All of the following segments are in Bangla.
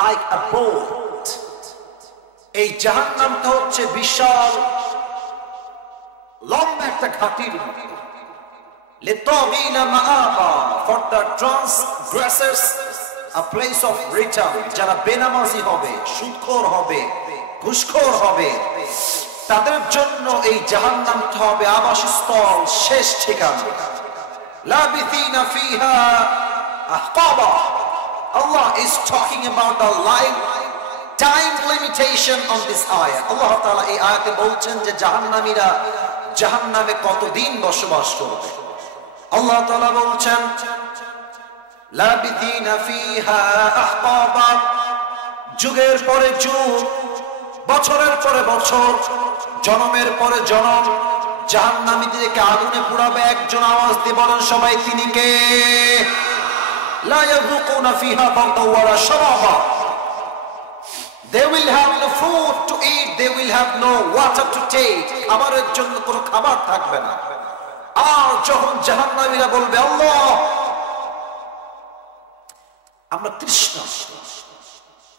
like a boat. এই জাহান্নামটা হচ্ছে বিশাল লম্বা একটা ঘাটির মতো। লিতাগিনা মাআবা, for the transgressors a place of return, যারা বেনামাজি হবে, সুদখোর হবে, ঘুষখোর হবে, তাদের জন্য এই জাহান্নামটা হবে আবাসস্থল, শেষ ঠিকানা। লাবিথিনা ফিহা আহকাবা। Allah is talking about the time limitation on this ayah. Allah Ta'ala এই আয়াতে বলছেন যে জাহান্নামীরা জাহান্নামে কতদিন বসবাস করবে। আল্লাহ তাআলা বলছেন লাবিথিনা ফিহা আহকাবা, যুগের পরে যুগ, বছরের পরে বছর, জনমের পরে জনম জাহান্নামীদেরকে আগুনে পুড়াবে। একজন আওয়াজ দিয়ে বলেন সবাই, তিনি কে? লা ইয়াযুকুনা ফিহা বারদান ওয়ালা শারাবা। They will have no food to eat, they will have no water to take. খাবারের জন্য কোনো খাবার থাকবে না। আর যখন জাহান্নামীরা বলবে আল্লাহ আমরা তৃষ্ণা,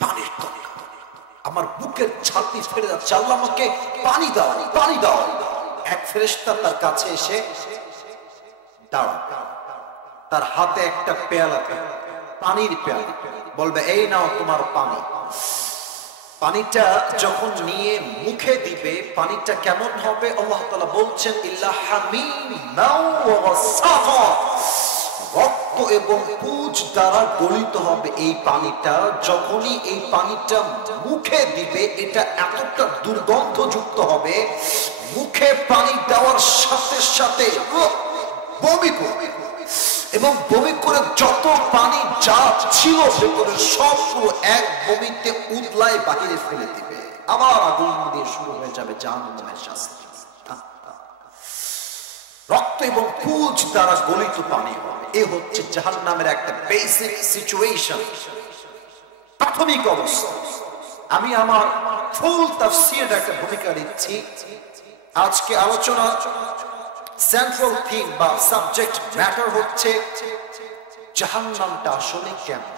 পানির দরকার, আমার বুকের ছাতি ফেটে যাচ্ছে, আল্লাহ আমাকে পানি দাও, পানি দাও। এক ফেরেশতা তার কাছে এসে দাঁড়াবে, তার হাতে একটা পেয়ালা, পানির পেয়ালা, বলবে এই নাও তোমার পানি। পানিটা যখন নিয়ে মুখে দিবে, পানিটা কেমন হবে? আল্লাহ তাআলা বলছেন ইল্লা হামিমান ওয়া সাফা, রক্ত এবং পুঁজ দ্বারা গলিত হবে এই পানিটা। যখনই এই পানিটা মুখে দিবে, এটা এতটা দুর্গন্ধযুক্ত হবে, মুখে পানি দেওয়ার সাথে সাথে বমি করবে, এবং বমি করে যত পানি যা ছিল ভেতরে সব এক বমিতে উদলায় বাহিরে ফেলে দিবে। আবার আগুন দিয়ে শুরু হয়ে যাবে জাহান্নামের শাস্তি। রক্ত এবং পুঁজ দ্বারা গলিত পানি হবে। এ হচ্ছে জাহান্নামের একটা বেসিক সিচুয়েশন, প্রাথমিক অবস্থা। আমি আমার ফুল তাফসীরের একটা ভূমিকা দিচ্ছি। আজকে আলোচনা সেন্ট্রাল থিম বা সাবজেক্ট ম্যাটার হচ্ছে জাহান্নামটা আসলে কেমন।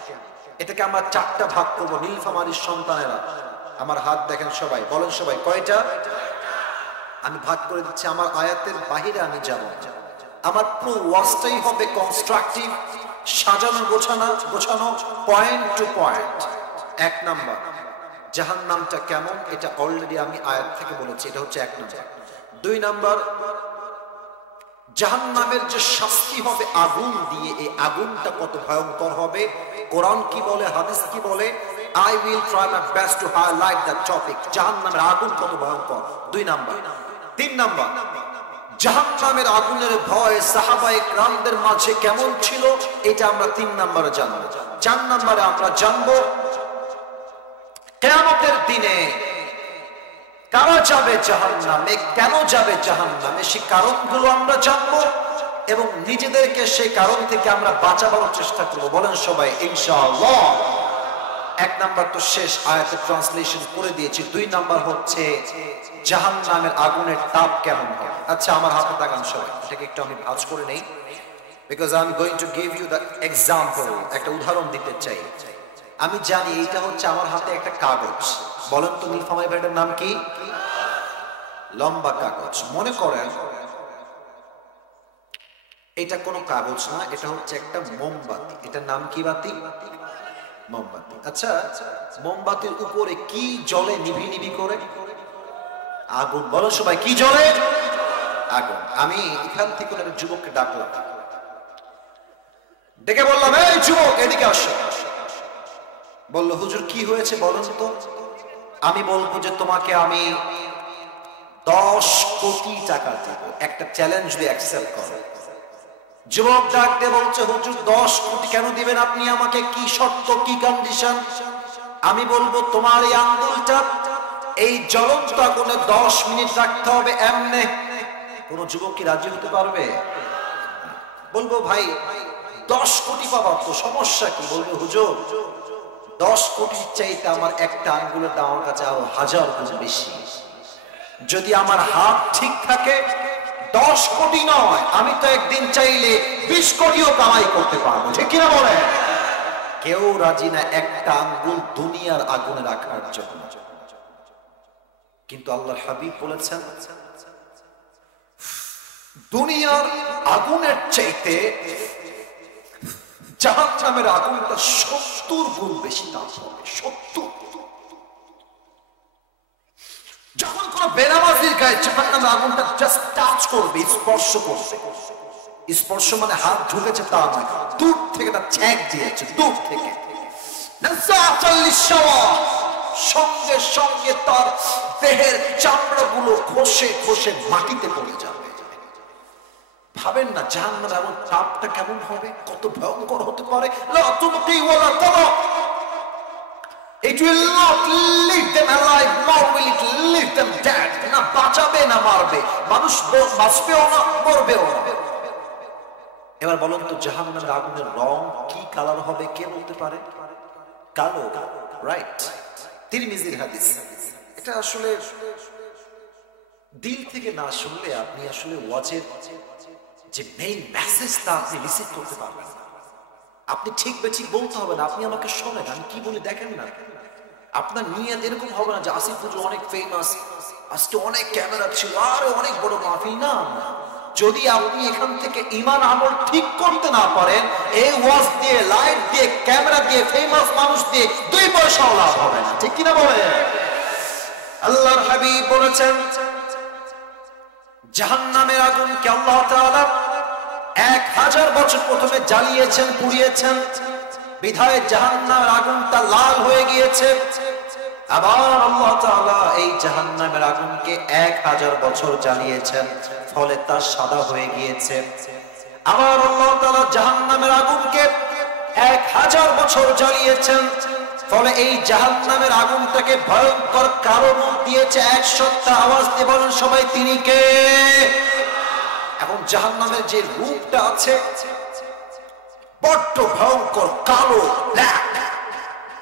এটাকে আমরা চারটা ভাগ করবো। নীলফামারীর সন্তানেরা আমার হাত দেখেন সবাই, বলেন সবাই কয়টা? আমি ভাগ করে দিচ্ছি, আমার আয়াতের বাহিরে আমি যাব। আমার পুরো ওয়াজটাই হবে কনস্ট্রাকটিভ, সাজানো গোছানো, পয়েন্ট টু পয়েন্ট। এক নাম্বার, জাহান্নামটা কেমন, এটা অলরেডি আমি আয়াত থেকে বলেছি, এটা হচ্ছে এক নাম্বার। দুই নাম্বার, জাহান্নামের যে শাস্তি হবে আগুন দিয়ে, এই আগুনটা কত ভয়ঙ্কর হবে, কোরআন কি বলে, হাদিস কি বলে। I will try my best to highlight that topic. জাহান্নামের আগুন কত ভয়ঙ্কর, দুই নাম্বার। তিন নাম্বার, জাহান্নামের আগুনের ভয় সাহাবায়ে কেরামদের মাঝে কেমন ছিল, এটা আমরা তিন নাম্বারে জানবো। চার নাম্বারে আমরা জানবো কিয়ামতের দিনে কারা যাবে জাহান্নামে, কেন যাবে জাহান্নামে, সেই কারণগুলো আমরা জানবো এবং নিজেদেরকে সেই কারণ থেকে আমরা বাঁচাবার চেষ্টা করবো। বলেন সবাই ইনশাআল্লাহ। এক নাম্বার তো শেষ, আয়াতের ট্রান্সলেশন করে দিয়েছি। দুই নাম্বার হচ্ছে জাহান্নামের আগুনের তাপ কেমন হয়। আচ্ছা আমার হাতে তাকান সবাই, এটাকে একটু আমি ভাঁজ করে নেই, because I am going to give you the example. একটা উদাহরণ দিতে চাই। আমি জানি এটা হচ্ছে আমার হাতে একটা কাগজ। বলেন তো নীলফামারী ভাইটার নাম কি? লম্বা কাগজ। মনে করেন এটা কোনো কাগজ না, এটা হচ্ছে একটা মোমবাতি। এটার নাম কি বাতি? মোমবাতি। আচ্ছা, মোমবাতির উপরে কি জ্বলে নিভি নিভি করে? আগুন। বলো সবাই কি জ্বলে? আগুন। আমি এখান থেকে একটা যুবককে ডাকলাম, ডেকে বললাম এই যুবক এদিকে আসো। বলল হুজুর কি হয়েছে বলেন তো। আমি বলবো যে তোমাকে আমি 10 কোটি টাকা দেব, একটা চ্যালেঞ্জ দিয়ে অ্যাকসেপ্ট করো। যুবক ডাক দিয়ে বলছে হুজুর 10 কোটি কেন দিবেন আপনি আমাকে, কি শর্ত, কি কন্ডিশন? আমি বলবো তোমার এই আঙ্গুলটা এই জ্বলন্ত আগুনে 10 মিনিট রাখতে হবে এমনে। কোন যুবক কি রাজি হতে পারবে? বলবো ভাই 10 কোটি পাবার তো সমস্যা কি? বলবে হুজুর 10 কোটির চাইতে আমার একটা আঙ্গুলের দাম আমার কাছে আরো 1000 গুণ বেশি। যদি আমার হাত ঠিক থাকে 10 কোটি নয়, আমি তো একদিন চাইলে 20 কোটিও কামাই করতে পারবো, ঠিক কিনা বলে? কেউ রাজি না একটা আঙ্গুল দুনিয়ার আগুনে রাখার জন্য। কিন্তু আল্লাহর হাবিব বলেছেন দুনিয়ার আগুনের চাইতে জাহান্নামের আগুনটা 70 গুণ বেশি দাম হবে। 70। যখন কোন বেনামাজির গায়ে জাহান্নামের আগুনটা জাস্ট টাচ করবে, স্পর্শ করবে, স্পর্শ মানে হাত ঢুকেছে তা নয়, দূর থেকে তার ছ্যাঁক দিয়েছে, দূর থেকে সঙ্গে সঙ্গে তার দেহের চামড়াগুলো খসে খসে মাটিতে পড়ে যাবে। ভাবেন না জাহান্নামের এমন তাপটা কেমন হবে, কত ভয়ঙ্কর হতে পারে। It will not leave them alive, nor will it leave them dead. না বাঁচাবে না মারবে, মানুষ বাঁচবেও না মরবেও না। এবার বলুন তো জাহান্নামের আগুনের রং কি কালার হবে, কে বলতে পারে? কালো, রাইট। তিরমিজির হাদিস। এটা আসলে দিল থেকে না শুনলে আপনি আসলে ওয়াজের যে মেইন মেসেজটা আপনি রিসিভ করতে পারবেন না। আপনি ঠিক বেঠিক বলতে হবে না, আপনি আমাকে শোনেন, আমি কি বলি দেখেন না। আপনার নিয়ত এরকম হবে না যে আসিফ হুজুর অনেক ফেমাস, আজকে অনেক ক্যামেরা ছিল, আরে অনেক বড় মাহফিল। না, যদি আপনি এখান থেকে ঈমান আমল ঠিক করতে না পারেন, এই ওয়াজ দিয়ে, লাইট দিয়ে, ক্যামেরা দিয়ে, ফেমাস মানুষ দিয়ে 2 পয়সাও লাভ হবে না। ঠিক কিনা বলেন? আল্লাহর হাবিব বলেছেন জাহান্নামের আগুনকে আল্লাহ তাআলা 1000 বছর প্রথমে জ্বালিয়েছেন, পুড়িয়েছেন, বিধায় জাহান্নামের আগুনটা লাল হয়ে গিয়েছে। আবার আল্লাহ তাআলা এই জাহান্নামের আগুনকে 1000 বছর জ্বালিয়েছেন, ফলে তা সাদা হয়ে গিয়েছে। আবার আল্লাহ তাআলা জাহান্নামের আগুনকে 1000 বছর জ্বালিয়েছেন, ফলে এই জাহান্নামের আগুনটাকে ভয়ঙ্কর কালো রূপ দিয়েছে। 1 সপ্তাহ আওয়াজ দিয়ে বলেন সবাই, তিনি কে? এখন জাহান্নামের যে রূপটা আছে বড্ড ভয়ঙ্কর, কালো, ব্ল্যাক,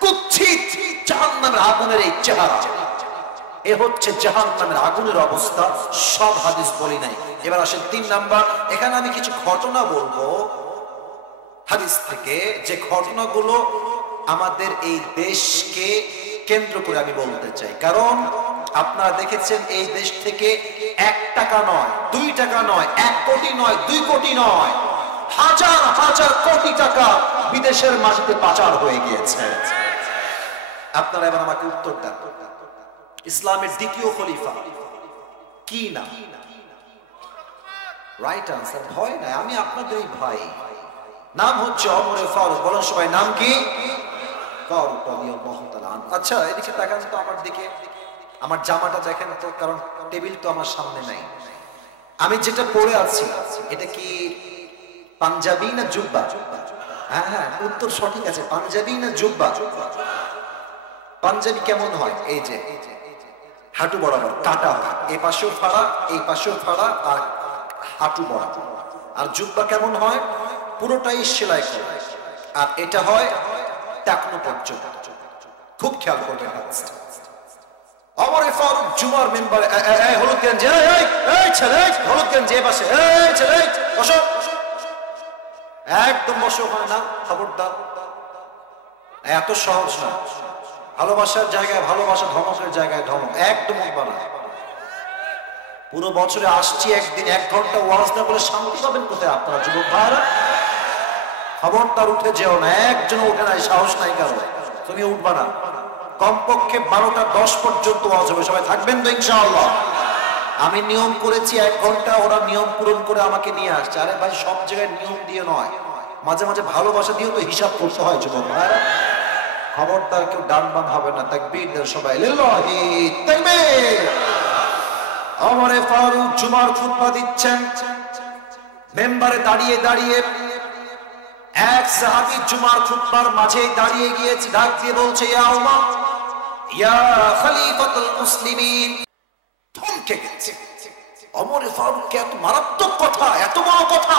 কুৎসিত জাহান্নামের আগুনের এই চেহারা। এ হচ্ছে জাহান্নামের আগুনের অবস্থা। সব হাদিস বলি নাই। এবার আসেন 3 নাম্বার। এখানে আমি কিছু ঘটনা বলবো হাদিস থেকে, যে ঘটনাগুলো আমাদের এই দেশকে কেন্দ্র করে আমি বলতে চাই। কারণ আপনারা দেখেছেন এই দেশ থেকে 1 টাকা নয়, 2 টাকা নয়, 1 কোটি নয়, 2 কোটি নয়, হাজার হাজার কোটি টাকা বিদেশের মাটিতে পাচার হয়ে গিয়েছে। আপনারা এবার আমাকে উত্তর দেন, ইসলামের দ্বিতীয় খলিফা কি নাম? রাইট আনসার, ভয় নাই, আমি আপনাদেরই ভাই। নাম হচ্ছে ওমরে ফারুক। বলেন সবাই, নাম কি? ফারুক রাদিয়াল্লাহু তাআলা আনহু। আচ্ছা এদিকে তাকান তো আমার দিকে, আমার জামাটা দেখেন তো, কারণ টেবিল তো আমার সামনে নাই। আমি যেটা পরে আছি এটা কি পাঞ্জাবি না জুব্বা? হ্যাঁ হ্যাঁ, উত্তর সঠিক আছে। পাঞ্জাবি না জুব্বা? পাঞ্জাবি কেমন হয়? এই যে হাঁটু বরাবর কাটা হয়, এই পাশেও ফাড়া, এই পাশেও ফাড়া, আর হাঁটু বরাবর। আর জুব্বা কেমন হয়? পুরোটাই সেলাই করা, আর এটা হয় টাকনু পর্যন্ত। খুব খেয়াল করবেন। ওমরে ফারুক জুমার মেম্বারে, এই হলুদ গেঞ্জি, এই ছেলে, হলুদ গেঞ্জি এ পাশে, এই ছেলে বসো, একদম বসো, হয় না, খবরদার। এত সহজ না। ভালোবাসার জায়গায় ভালোবাসা, ধমকের জায়গায় ধমক, একদম উঠবা না। পুরো বছরে আসছি একদিন 1 ঘন্টা ওয়াজ না বলে শান্তি পাবেন কোথায় আপনারা যুবক ভাইরা? খবরদার উঠে যেও না, একজন উঠে নাই, সাহস নাই কারো, তুমি উঠবা না। কমপক্ষে 12টা 10 পর্যন্ত ওয়াজ হবে, সবাই থাকবেন তো ইনশাআল্লাহ? আমি নিয়ম করেছি 1 ঘন্টা, ওরা নিয়ম পূরণ করে আমাকে নিয়ে আসছে। আরে ভাই, সব জায়গায় নিয়ম দিয়ে নয়, মাঝে মাঝে ভালোবাসা দিয়েও তো হিসাব করতে হয় যুবক ভাইরা। খবরদার কেউ ডান বাম হবে না। তাকবীর দেন সবাই, লিল্লাহি তাকবীর। ওমরে ফারুক জুমার খুতবা দিচ্ছেন, মেম্বারে দাঁড়িয়ে দাঁড়িয়ে এক সাহাবী জুমার খুতবার মাঝে দাঁড়িয়ে গিয়েছে, ডাক দিয়ে বলছে, ইয়া উমর, ইয়া খলিফাতুল মুসলিমিন। থমকে গেছে। ওমরে ফারুককে এত মারাত্মক কথা, এত বড় কথা,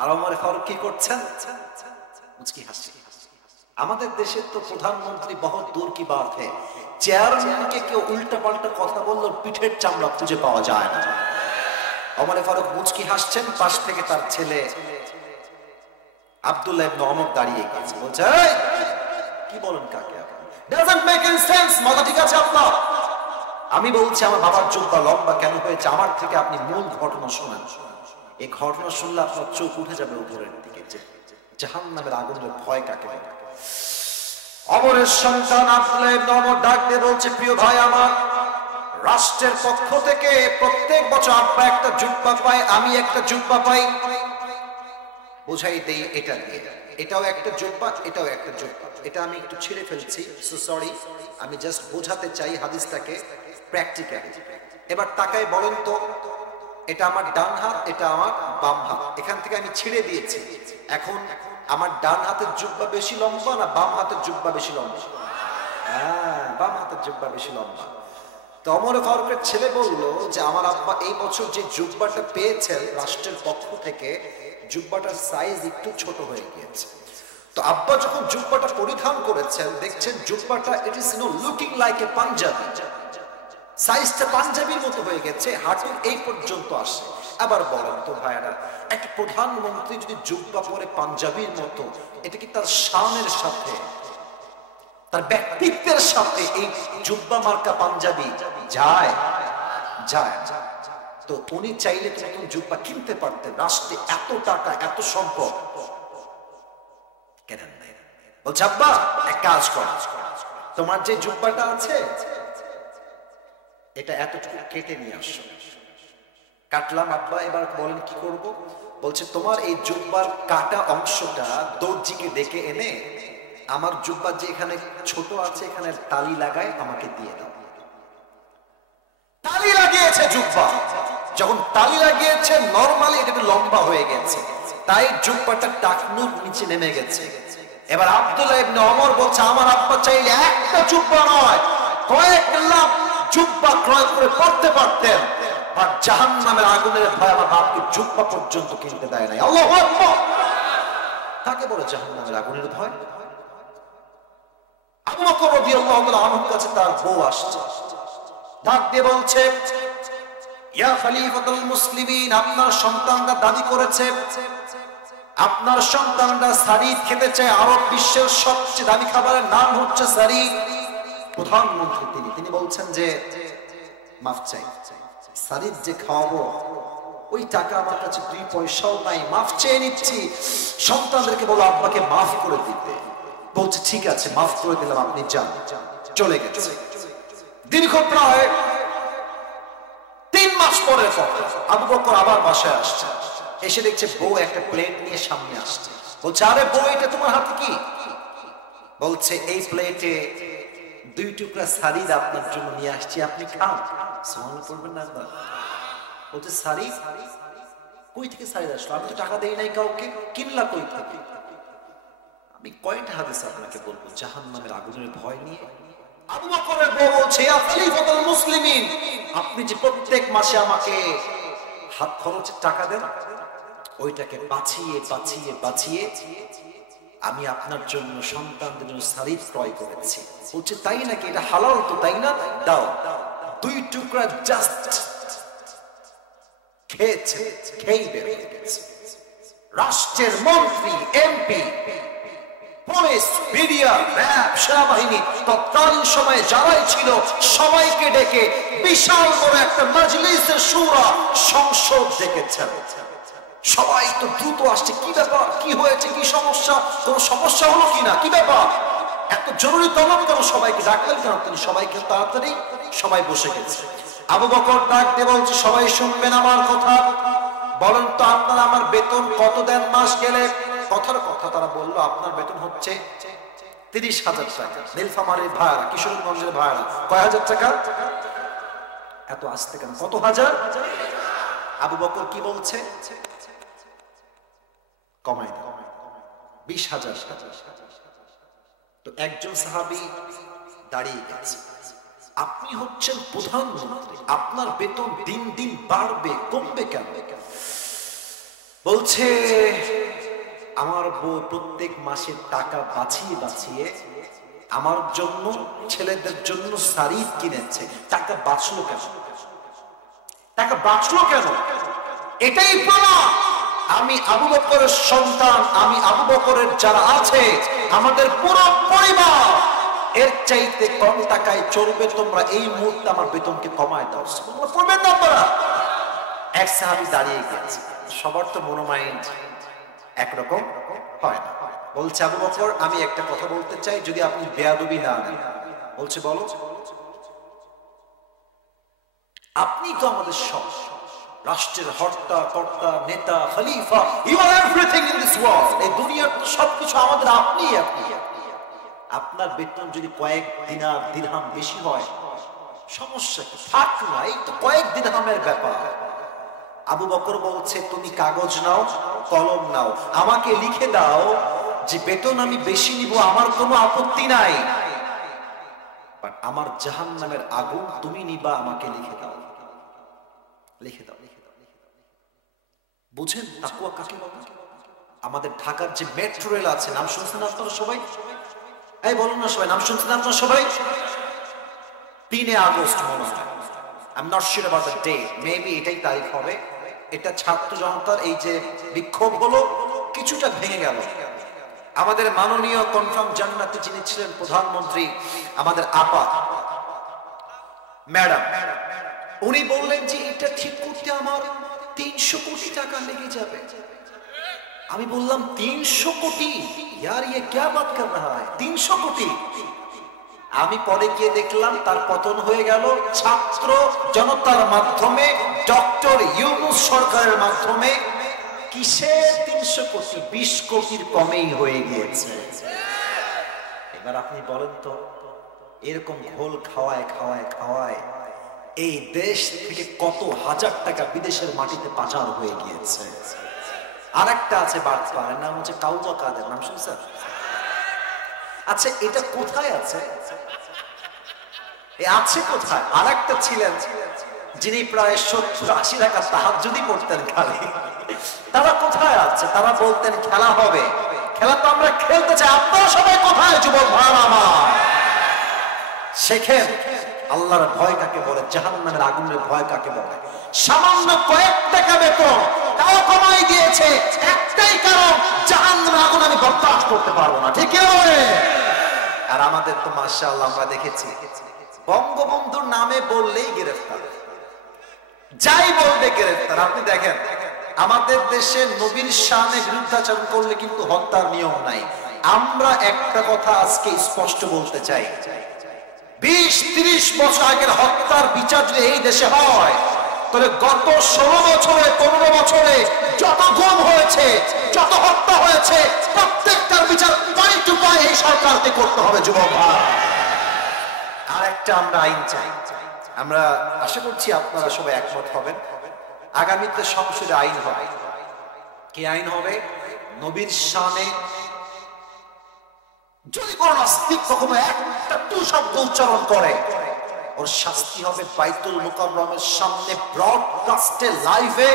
আর ওমরে ফারুক কি করছেন? মুচকি হাসছে। আমাদের দেশের তো প্রধানমন্ত্রী বহুত দূর কি বাত है, চেয়ারম্যানকে কেউ উল্টা পাল্টা কথা বললে পিঠের চামড়া খুঁজে পাওয়া যায় না। ওমরে ফারুক মুচকি হাসছেন, পাশ থেকে তার ছেলে আব্দুল্লাহ ইবনে ওমর দাঁড়িয়ে গেছে, বলছে এই কি বলেন কাকে আপনি, ডাজন্ট মেক এনি সেন্স, মাথা ঠিক আছে আপনার? আমি বলছি আমার বাবার জুব্বা লম্বা কেন হয়েছে, আমার থেকে আপনি মূল ঘটনা শোনান। এই ঘটনা শুনলে আপনার চোখ উঠে যাবে উপরের দিকে, যে জাহান্নামের আগুনের ভয় কাকে বলে। ওমরের সন্তান আব্দুল্লাহ ইবনে ওমর ডাক দিয়ে বলছে, প্রিয় ভাই আমার, রাষ্ট্রের পক্ষ থেকে প্রত্যেক বছর আব্বা একটা জুব্বা পায়, আমি একটা জুব্বা পাই, বুঝাই দেই এটা দিয়ে, এটাও একটা জুব্বা, এটাও একটা জুব্বা, এটা আমি একটু ছিঁড়ে ফেলছি, সো সরি, আমি জাস্ট বোঝাতে চাই হাদিসটাকে প্র্যাকটিক্যালি। এবার তাকাই বলেন তো, এটা আমার ডান হাত, এটা আমার বাম হাত, এখান থেকে আমি ছিঁড়ে দিয়েছি, এখন আমার ডান হাতের জুব্বা বেশি লম্বা না বাম হাতের জুব্বা বেশি লম্বা? হ্যাঁ, বাম হাতের জুব্বা বেশি লম্বা। তো ওমর ফারুকের ছেলে বলল যে আমার আব্বা এই বছর যে জুব্বাটা পেয়েছেন রাষ্ট্রের পক্ষ থেকে, জুব্বাটার সাইজ একটু ছোট হয়ে গিয়েছে। তো আব্বা যখন জুব্বাটা পরিধান করেছেন, দেখছেন জুব্বাটা it is looking like a Punjabi, সাইজটা পাঞ্জাবির মতো হয়ে গেছে, হাঁটুর এই পর্যন্ত আসে। আবার বলেন তো ভাইরা, একটা প্রধানমন্ত্রী যদি জুব্বা পরে পাঞ্জাবির মতো, এটা কি তার শানের সাথে, তার ব্যক্তিত্বের সাথে এই জুব্বা মার্কা পাঞ্জাবি যায়? যায়। তো উনি চাইলে তো নতুন জুব্বা কিনতে পারতেন, রাষ্ট্রে এত টাকা এত সম্পদ, কেনেন নাই। বলছে আব্বা এক কাজ কর, তোমার যে জুব্বাটা আছে এটা এতটুকু কেটে নিয়ে আসো। কাটলাম আব্বা, এবার বলেন কি করব? বলছে তোমার এই জুব্বার কাটা অংশটা দর্জিকে ডেকে এনে আমার জুব্বা যে এখানে ছোট আছে এখানে তালি লাগায় আমাকে দিয়ে দাও। তালি লাগিয়েছে জুব্বা, যখন তালি লাগিয়েছে নরমালি এটা একটু লম্বা হয়ে গেছে, তাই জুব্বাটা টাকনুর নিচে নেমে গেছে। এবার আব্দুল্লাহ ইবনে ওমর বলছে আমার আব্বা চাইলে একটা জুব্বা নয় কয়েক লাখ জুব্বা ক্রয় করে পড়তে পারতেন, আর জাহান্নামের আগুনের ভয় আমার বাপকে জুব্বা পর্যন্ত কিনতে দেয় নাই। আল্লাহু আকবার। তাকে বলে জাহান্নামের আগুনের ভয়। আবু বকর রাদিয়াল্লাহু তাআলা আনহুর কাছে তার বউ আসছে, ডাক দিয়ে বলছে ইয়া খলিফাতুল মুসলিমিন, আপনার সন্তানরা দাবি করেছে আপনার সন্তানরা সারিদ খেতে চায়, আরব বিশ্বের সবচেয়ে দামি খাবারের নাম হচ্ছে সারিদ। প্রধানমন্ত্রী তিনি বলছেন যে মাফ চাই, সারিদ যে খাওয়াবো ওই টাকা আমার কাছে 2 পয়সাও নাই, মাফ চেয়ে নিচ্ছি। সন্তানদেরকে বলো আব্বাকে মাফ করে দিতে। বলছে ঠিক আছে মাফ করে দিলাম, আপনি যান। চলে গেছে। দীর্ঘ প্রায় 3 মাস পরের কথা আবু বকর আবার বাসায় আসছে, এসে দেখছে বউ একটা প্লেট নিয়ে সামনে আসছে। বলছে আরে বউ এটা তোমার হাতে কি? বলছে এই প্লেটে 2 টুকরা সারিদ আপনার জন্য নিয়ে আসছি, আপনি খান। সুবহানাল্লাহ পড়বেন না একবার? বলছে সারিদ? কই থেকে সারিদ আসলো? আমি তো টাকা দেই নাই কাউকে, কিনলা কই থেকে? আমি কয়টা হাদিস আপনাকে বলবো জাহান্নামের আগুনের ভয় নিয়ে। আবু বকরের বউ বলছে ইয়া খলিফাতুল মুসলিমিন, আপনি যে প্রত্যেক মাসে আমাকে হাত খরচের টাকা দেন, ওইটাকে বাঁচিয়ে বাঁচিয়ে বাঁচিয়ে আমি আপনার জন্য সন্তানদের জন্য সারিদ ক্রয় করেছি। বলছে তাই নাকি? এটা হালাল তো তাই না? দাও। 2 টুকরা জাস্ট খেয়েছে, খেয়ে বের হয়ে গেছে। রাষ্ট্রের মন্ত্রী, এমপি, পুলিশ, মিডিয়া, র্যাব, সেনাবাহিনী তৎকালীন সময়ে যারাই ছিল সবাইকে ডেকে বিশাল বড় একটা মাজলিসের শুরা সংসদ ডেকেছেন। সবাই তো দ্রুত আসছে, কি ব্যাপার, কি হয়েছে, কি সমস্যা, কোনো সমস্যা হলো কিনা, কি ব্যাপার, এত জরুরি তলব কেন, সবাইকে ডাকলেন কেন? তিনি সবাইকে তাড়াতাড়ি সবাই বসে গেছে। আবু বকর ডাক দিয়ে বলছে সবাই শুনবেন আমার কথা, বলেন তো আপনার আমার বেতন কত দেন মাস গেলে? কথার কথা তারা বললো আপনার বেতন হচ্ছে 30,000 টাকা। নীলফামারীর ভাড়া, কিশোরগঞ্জের ভাড়া কয় হাজার টাকা? এত আসতে কেন, কত হাজার? আবু বকর কি বলছে? কমাই দাও, 20,000 টাকা। তো একজন সাহাবী দাঁড়িয়ে গেছে, আপনি হচ্ছেন প্রধানমন্ত্রী, আপনার বেতন দিন দিন বাড়বে, কমবে কেন? বলছে আমার বউ প্রত্যেক মাসে টাকা বাঁচিয়ে বাঁচিয়ে আমার জন্য ছেলেদের জন্য সারিদ কিনেছে। টাকা বাঁচলো কেন? টাকা বাঁচলো কেন? এটাই প্রমাণ আমি আবু বকরের সন্তান, আমি আবু বকরের যারা আছে, আমাদের পুরো পরিবার এর চাইতে কম টাকায় চলবে, তোমরা এই মুহূর্তে আমার বেতনকে কমায় দাও। পড়বেন না আপনারা? এক সাহাবী দাঁড়িয়ে গেছে। সবার তো মনোমাইন্ড একরকম হয় না। বলছে আবু বকর, আমি একটা কথা বলতে চাই, যদি আপনি বেয়াদবি না নেন। বলছে বলো। আপনি তো আমাদের সব, রাষ্ট্রের হর্তা কর্তা নেতা খলিফা, you are everything in this world. এই দুনিয়ার তো সবকিছু আমাদের, আপনি। আপনার বেতন যদি কয়েক দিনার দিরহাম বেশি হয়, সমস্যা কি? থাক না, এই তো কয়েক দিরহামের ব্যাপার। আবু বকর বলছে, তুমি কাগজ নাও, কলম নাও, আমাকে লিখে দাও যে বেতন আমি বেশি নিব, আমার কোনো আপত্তি নাই, বাট আমার জাহান্নামের আগুন তুমি নিবা, আমাকে লিখে দাও, লিখে দাও। বুঝেন তাকওয়া কাকে বলে? আমাদের ঢাকার যে মেট্রো রেল আছে, নাম শুনছেন আপনারা সবাই? এই বলুন না সবাই, নাম শুনছেন আপনারা সবাই? 3 আগস্ট মনে হয়, I am not sure about the day, maybe এটাই তারিখ হবে। এটা ছাত্র জনতার এই যে বিক্ষোভ হলো, কিছুটা ভেঙে গেল। আমাদের মাননীয় কনফার্ম জান্নাতে যিনি ছিলেন প্রধানমন্ত্রী, আমাদের আপা ম্যাডাম, উনি বললেন যে এটা ঠিক করতে আমার 300 কোটি টাকা লেগে যাবে। আমি বললাম 300 কোটি? यार ये क्या बात कर रहा है, 300 কোটি? আমি পরে গিয়ে দেখলাম তার পতন হয়ে গেল ছাত্র জনতার মাধ্যমে, ডক্টর ইউনূস সরকারের মাধ্যমে। কিসে 300 কোটি? 20 কোটির কমেই হয়ে গিয়েছে। এবার আপনি বলেন তো, এরকম ঘোল খাওয়ায় এই দেশ থেকে কত হাজার টাকা বিদেশের মাটিতে পাচার হয়ে গিয়েছে। আরেকটা আছে বাটপার, নাম হচ্ছে কাউয়া কাদের, নাম শুনছেন? আচ্ছা, এটা কোথায় আছে? আছে কোথায়? আরেকটা ছিলেন যিনি প্রায় 70-80 টাকা তাহাজ্জুদই পড়তেন খালি, তারা কোথায় আছে? তারা বলতেন খেলা হবে, খেলা তো আমরা খেলতে চাই, আপনারা সবাই কোথায় যুবক ভাইরা আমার? শেখেন আল্লাহর ভয় কাকে বলে, জাহান্নামের আগুনের ভয় কাকে বলে। সামান্য কয়েক টাকা বেতন তাও কমাই দিয়েছে, একটাই কারণ, জাহান্নামের আগুন আমি বরদাস্ত করতে পারবো না, ঠিক আছে? আর আমাদের তো মাশাআল্লাহ আমরা দেখেছি, বঙ্গবন্ধুর নামে বললেই গ্রেফতার, যাই বলবে গ্রেফতার। আপনি দেখেন আমাদের দেশে নবীর শানে বিরুদ্ধাচরণ করলে কিন্তু হত্যার নিয়ম নাই। আমরা একটা কথা আজকে স্পষ্ট বলতে চাই, 20-30 বছর আগের হত্যার বিচার যদি এই দেশে হয়, তাহলে গত 16 বছরে 15 বছরে যত গুম হয়েছে, যত হত্যা হয়েছে, প্রত্যেকটার বিচার পয়েন্ট টু পয়েন্ট এই সরকারকে করতে হবে যুবক ভাই। আর একটা আমরা আইন চাই, আমরা আশা করছি আপনারা সবাই একমত হবেন। আগামীতে সংসদে আইন হবে, কি আইন হবে? নবীর শানে যদি কোন নাস্তিক কখনো একটা টু শব্দ উচ্চারণ করে, ওর শাস্তি হবে বাইতুল মুকাররমের সামনে ব্রডকাস্টে লাইভে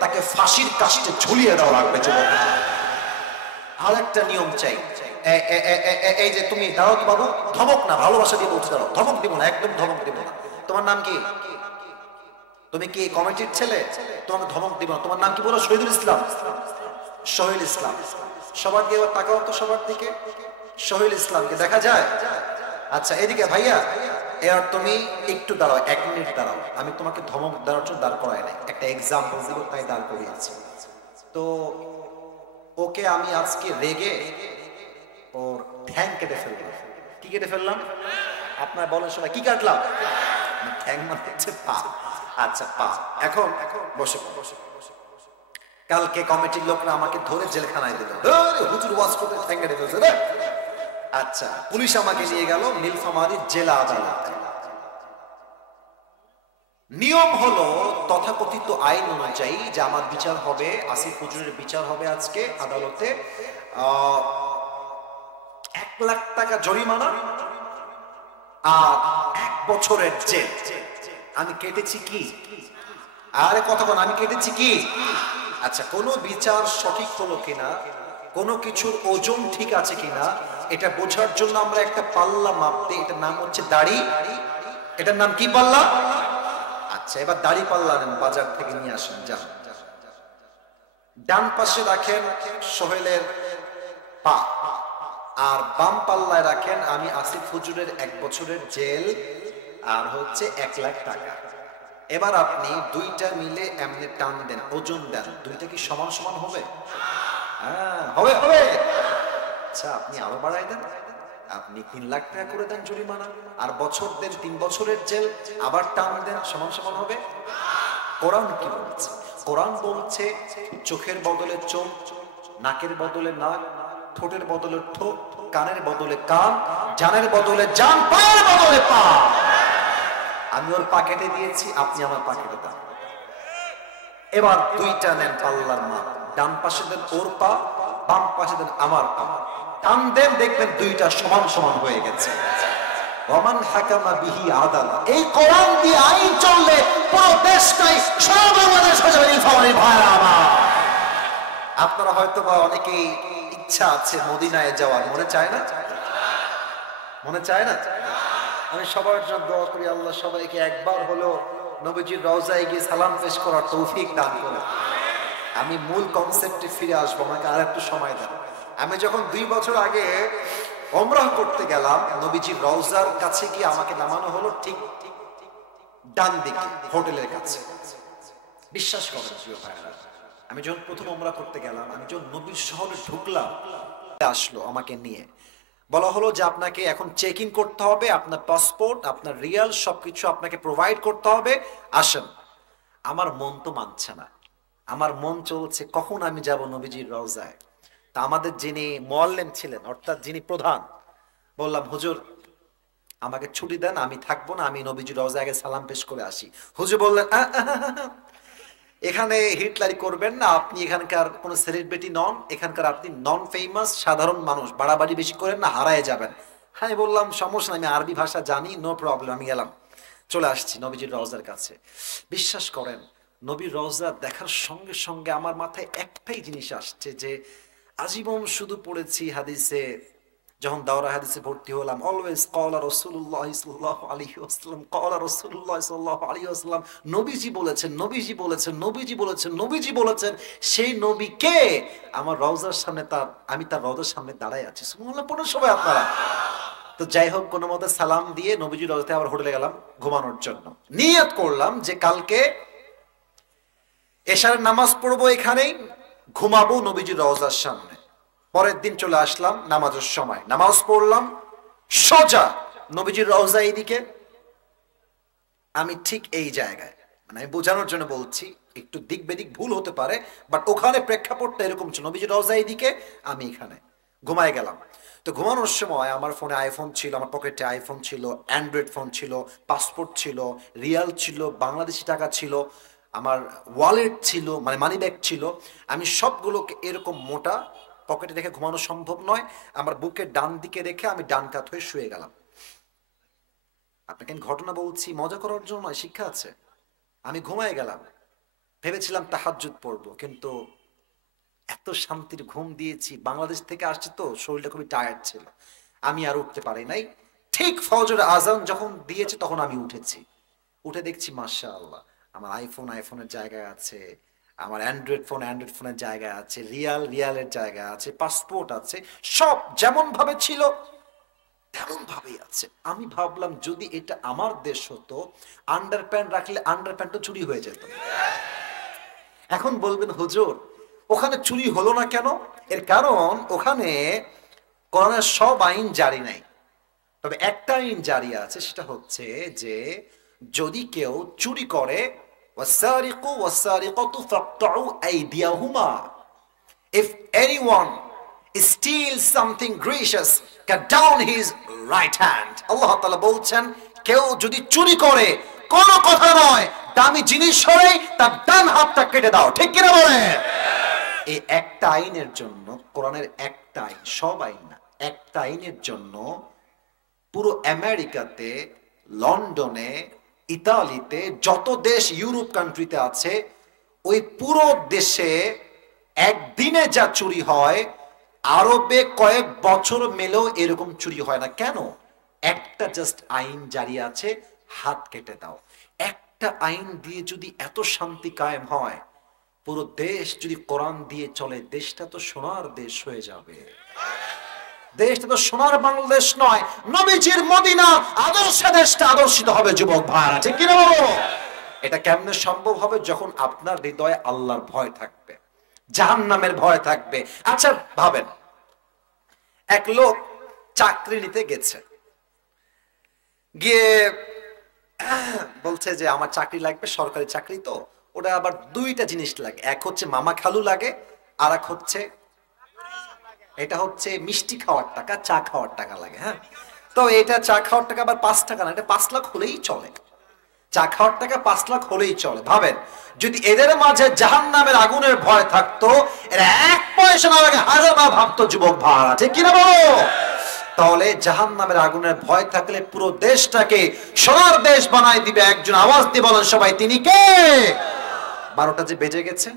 তাকে ফাঁসির কাস্টে ঝুলিয়ে দেওয়া লাগবে যুবক। আর একটা নিয়ম চাই, এই যে তুমি দাওয়াত বাবু, ধমক না, ভালোবাসা দিয়ে বলতে দাও, ধমক দিব না, একদম ধমক দিব না। তোমার নাম কি? তুমি কি কমিটির ছেলে? তোমাকে ধমক দিব না। তোমার নাম কি বলো? শহীদুল ইসলাম। শহীদুল ইসলাম, সবার দিকে তাকাও তো, সবার দিকে শহীদুল ইসলামকে দেখা যায়? আচ্ছা এদিকে ভাইয়া, এবার তুমি একটু দাঁড়াও, 1 মিনিট দাঁড়াও, আমি তোমাকে ধমক দেওয়ার জন্য দাঁড় করাই নাই, একটা এক্সাম্পল দিব তাই দাঁড় করিয়েছি। তো ওকে আমি আজকে রেগে ওর ঠ্যাং কেটে ফেললাম। কি কেটে ফেললাম? আপনারা বলেন সবাই, কি কাটলাম? ঠ্যাং মানে হচ্ছে পা। আচ্ছা পা। এখন বসে কালকে কমিটির লোকরা আমাকে ধরে জেলখানায় দিল, হুজুর ওয়াজ করতে ঠ্যাং কেটে ফেলছে রে। আচ্ছা পুলিশ আমাকে নিয়ে গেল নীলফামারী জেলা আদালতে। নিয়ম হলো তথাকথিত আইন অনুযায়ী যে আমার বিচার হবে, আসিফ হুজুরের বিচার হবে আজকে আদালতে, 1 লাখ টাকা জরিমানা আর 1 বছরের জেল। আমি কেটেছি কি? আরে কথা বল, আমি কেটেছি কি? আচ্ছা, কোনো বিচার সঠিক হলো কিনা, কোনো কিছুর ওজন ঠিক আছে কিনা, এটা বোঝার জন্য আমরা একটা পাল্লা মাপতে, এটার নাম হচ্ছে দাড়ি। এটার নাম কি পাল্লা? আচ্ছা এবার দাড়ি পাল্লা নেন, বাজার থেকে নিয়ে আসেন, যান। ডান পাশে রাখেন সোহেলের পা, আর বাম পাল্লায় রাখেন আমি আসিফ হুজুরের 1 বছরের জেল আর হচ্ছে 1 লাখ টাকা। এবার আপনি দুইটা মিলে এমনি টান দেন, ওজন দেন, দুইটা কি সমান সমান হবে? হ্যাঁ হবে হবে। আচ্ছা আপনি আরো বাড়াই দেন, আপনি 3 লাখ টাকা করে দেন জরিমানা, আর বছর দেন 3 বছরের জেল, আবার টান দেন, সমান সমান হবে? কোরআন কি বলছে? কোরআন বলছে চোখের বদলে চোখ, নাকের বদলে নাক, ঠোঁটের বদলে ঠোঁট, কানের বদলে কান, জানের বদলে জান, পায়ের বদলে পা। আমি ওর পাকেটে দিয়েছি, আপনি আমার পাকেটে দেন। এবার দুইটা নেন পাল্লার মাপ, ডান পাশে দেন ওর পা, বাম পাশে দেন আমার পা, টান দেন, দেখবেন দুইটা সমান সমান হয়ে গেছে। ওমান হাকামা বিহি আদালা, এই কোরআন দিয়ে আইন চললে পুরো দেশটাই সারা বাংলাদেশ হয়ে যাবে নীলফামারীর ভাইরা আমার। আপনারা হয়তো বা অনেকেই ইচ্ছা আছে মদিনায় যাওয়ার, মনে চায় না? মনে চায় না? আমি সবার জন্য দোয়া করি আল্লাহ সবাইকে একবার হলো নবীজির রওজায় গিয়ে সালাম পেশ করার তৌফিক দান করে। আমি মূল কনসেপ্টে ফিরে আসবো, আমাকে আর একটু সময় দেন। আমি যখন 2 বছর আগে ওমরাহ করতে গেলাম, নবীজির রওজার কাছে গিয়ে আমাকে নামানো হলো ঠিক ডান দিকে হোটেলের কাছে। বিশ্বাস করেন প্রিয় ভাইরা, আমি যখন প্রথম ওমরাহ করতে গেলাম, আমি যখন নবীর শহরে ঢুকলাম, আসলো আমাকে নিয়ে বলা হলো যে আপনাকে এখন চেক ইন করতে হবে, আপনার পাসপোর্ট, আপনার রিয়াল সবকিছু আপনাকে প্রোভাইড করতে হবে, আসেন। আমার মন তো মানছে না, আমার মন চলছে কখন আমি যাব নবীজির রওজায়। তা আমাদের যিনি মুআল্লিম ছিলেন, অর্থাৎ যিনি প্রধান, বললাম হুজুর আমাকে ছুটি দেন, আমি থাকবো না, আমি নবীজির রওজায় আগে সালাম পেশ করে আসি। হুজুর বললেন এখানে হিটলারি করবেন না, আপনি এখানকার কোন সেলিব্রিটি নন, এখানকার আপনি নন ফেমাস সাধারণ মানুষ, বাড়াবাড়ি বেশি করেন না, হারায় যাবেন। হ্যাঁ বললাম সমস্যা নাই, আমি আরবি ভাষা জানি, নো প্রবলেম। আমি গেলাম, চলে আসছি নবীজির রওজার কাছে। বিশ্বাস করেন নবীর রওজা দেখার সঙ্গে সঙ্গে আমার মাথায় একটাই জিনিস আসছে যে আজীবন শুধু পড়েছি হাদিসে, যখন দাওরা হাদিসে ভর্তি হলাম, অলওয়েজ ক্বালা রাসূলুল্লাহ সাল্লাল্লাহু আলাইহি ওয়াসাল্লাম, ক্বালা রাসূলুল্লাহ সাল্লাল্লাহু আলাইহি ওয়াসাল্লাম, নবীজি বলেছেন, নবীজি বলেছেন, নবীজি বলেছেন, নবীজি বলেছেন। সেই নবী কে? আমার রওজার সামনে তার, আমি তার রওজার সামনে দাঁড়ায় আছি। সুবহানাল্লাহ পড়ুন সবাই আপনারা। তো যাই হোক, কোনো মতে সালাম দিয়ে নবীজির রওজাতে আবার হোটেলে গেলাম ঘুমানোর জন্য। নিয়ত করলাম যে কালকে এশারের নামাজ পড়বো এখানেই, ঘুমাবো নবীজির রওজার সামনে। পরের দিন চলে আসলাম নামাজের সময়, নামাজ পড়লাম, সোজা নবীজির রওজা এইদিকে, আমি ঠিক এই জায়গায়, মানে আমি বোঝানোর জন্য বলছি, একটু দিক বেদিক ভুল হতে পারে, বাট ওখানে প্রেক্ষাপটটা এরকম ছিল, নবীজির রওজা এইদিকে, আমি এখানে। ঘুমায় গেলাম। তো ঘুমানোর সময় আমার ফোনে আইফোন ছিল, আমার পকেটে আইফোন ছিল, অ্যান্ড্রয়েড ফোন ছিল, পাসপোর্ট ছিল, রিয়াল ছিল, বাংলাদেশি টাকা ছিল, আমার ওয়ালেট ছিল, মানে মানি ব্যাগ ছিল। আমি সবগুলোকে এরকম মোটা পকেটে রেখে ঘুমানো সম্ভব নয়, আমার বুকের ডান দিকে রেখে আমি ডান কাত হয়ে শুয়ে গেলাম। আপনাকে ঘটনা বলছি মজা করার জন্য নয়, শিক্ষা আছে। আমি ঘুমায় গেলাম, ভেবেছিলাম তাহাজ্জুদ পড়বো, কিন্তু এত শান্তির ঘুম দিয়েছি, বাংলাদেশ থেকে আসছে তো শরীরটা খুবই টায়ার্ড ছিল, আমি আর উঠতে পারি নাই। ঠিক ফজর আজান যখন দিয়েছে তখন আমি উঠেছি। উঠে দেখছি মাশাআল্লাহ আমার আইফোন আইফোনের জায়গায় আছে, আমার অ্যান্ড্রয়েড ফোন অ্যান্ড্রয়েড ফোনের জায়গায় আছে, রিয়াল রিয়ালের জায়গায় আছে, পাসপোর্ট আছে, সব যেমন ভাবে ছিল তেমন ভাবেই আছে। আমি ভাবলাম যদি এটা আমার দেশ হতো, আন্ডার প্যান্ট রাখলে আন্ডার প্যান্টও চুরি হয়ে যেত। এখন বলবেন হুজুর ওখানে চুরি হলো না কেন? এর কারণ ওখানে কোরআনের সব আইন জারি নাই, তবে একটা আইন জারি আছে, সেটা হচ্ছে যে যদি কেউ চুরি করে, ওয়াসারিকু ওয়াসারিকাতু ফাকতাউ আইদিয়াহুমা, if anyone steals something gracious, cut down his right hand. আল্লাহ তাআলা বলছেন কেউ যদি চুরি করে, কোন কথা নয়, দামি জিনিস হলে তার ডান হাতটা কেটে দাও, ঠিক কিনা বলেন? এই একটা আইনের জন্য, কোরআনের একটা আইন, সব আইন না, একটা আইনের জন্য পুরো আমেরিকাতে, লন্ডনে, ইতালিতে, যত দেশ ইউরোপ কান্ট্রিতে আছে, ওই পুরো দেশে একদিনে যা চুরি হয়, আরবে কয়েক বছর মেলেও এরকম চুরি হয় না। কেন? একটা জাস্ট আইন জারি আছে, হাত কেটে দাও। একটা আইন দিয়ে যদি এত শান্তি কায়েম হয়, পুরো দেশ যদি কোরআন দিয়ে চলে, দেশটা তো সোনার দেশ হয়ে যাবে। দেশটা তো সোনার বাংলাদেশ নয়, নবীজির মদিনা আদর্শ দেশটা আদর্শিত হবে যুবক ভাইরা, ঠিক কিনা বলো? এটা কেমনে সম্ভব হবে? যখন আপনার হৃদয়ে আল্লাহর ভয় থাকবে, জাহান্নামের ভয় থাকবে। আচ্ছা ভাবেন, এক লোক চাকরি নিতে গেছে, গিয়ে বলছে যে আমার চাকরি লাগবে, সরকারি চাকরি তো, ওটা আবার দুইটা জিনিস লাগে, এক হচ্ছে মামা খালু লাগে, আর এক হচ্ছে এটা হচ্ছে মিষ্টি খাওয়ার টাকা, চা খাওয়ার টাকা লাগে। হ্যাঁ, তো এটা চা খাওয়ার টাকা আবার 5 টাকা না, এটা 5 লাখ হলেই চলে। চা খাওয়ার টাকা 5 লাখ হলেই চলে। ভাবেন, যদি এদের মাঝে জাহান্নামের আগুনের ভয় থাকতো, এরা 1 পয়সা না লাগে হাজার বার ভাবতো যুবক ভাড়া, ঠিক কিনা বলো? তাহলে জাহান্নামের আগুনের ভয় থাকলে পুরো দেশটাকে সোনার দেশ বানায় দিবে একজন। আওয়াজ দিয়ে বলেন সবাই, তিনি কে? 12টা যে বেজে গেছে,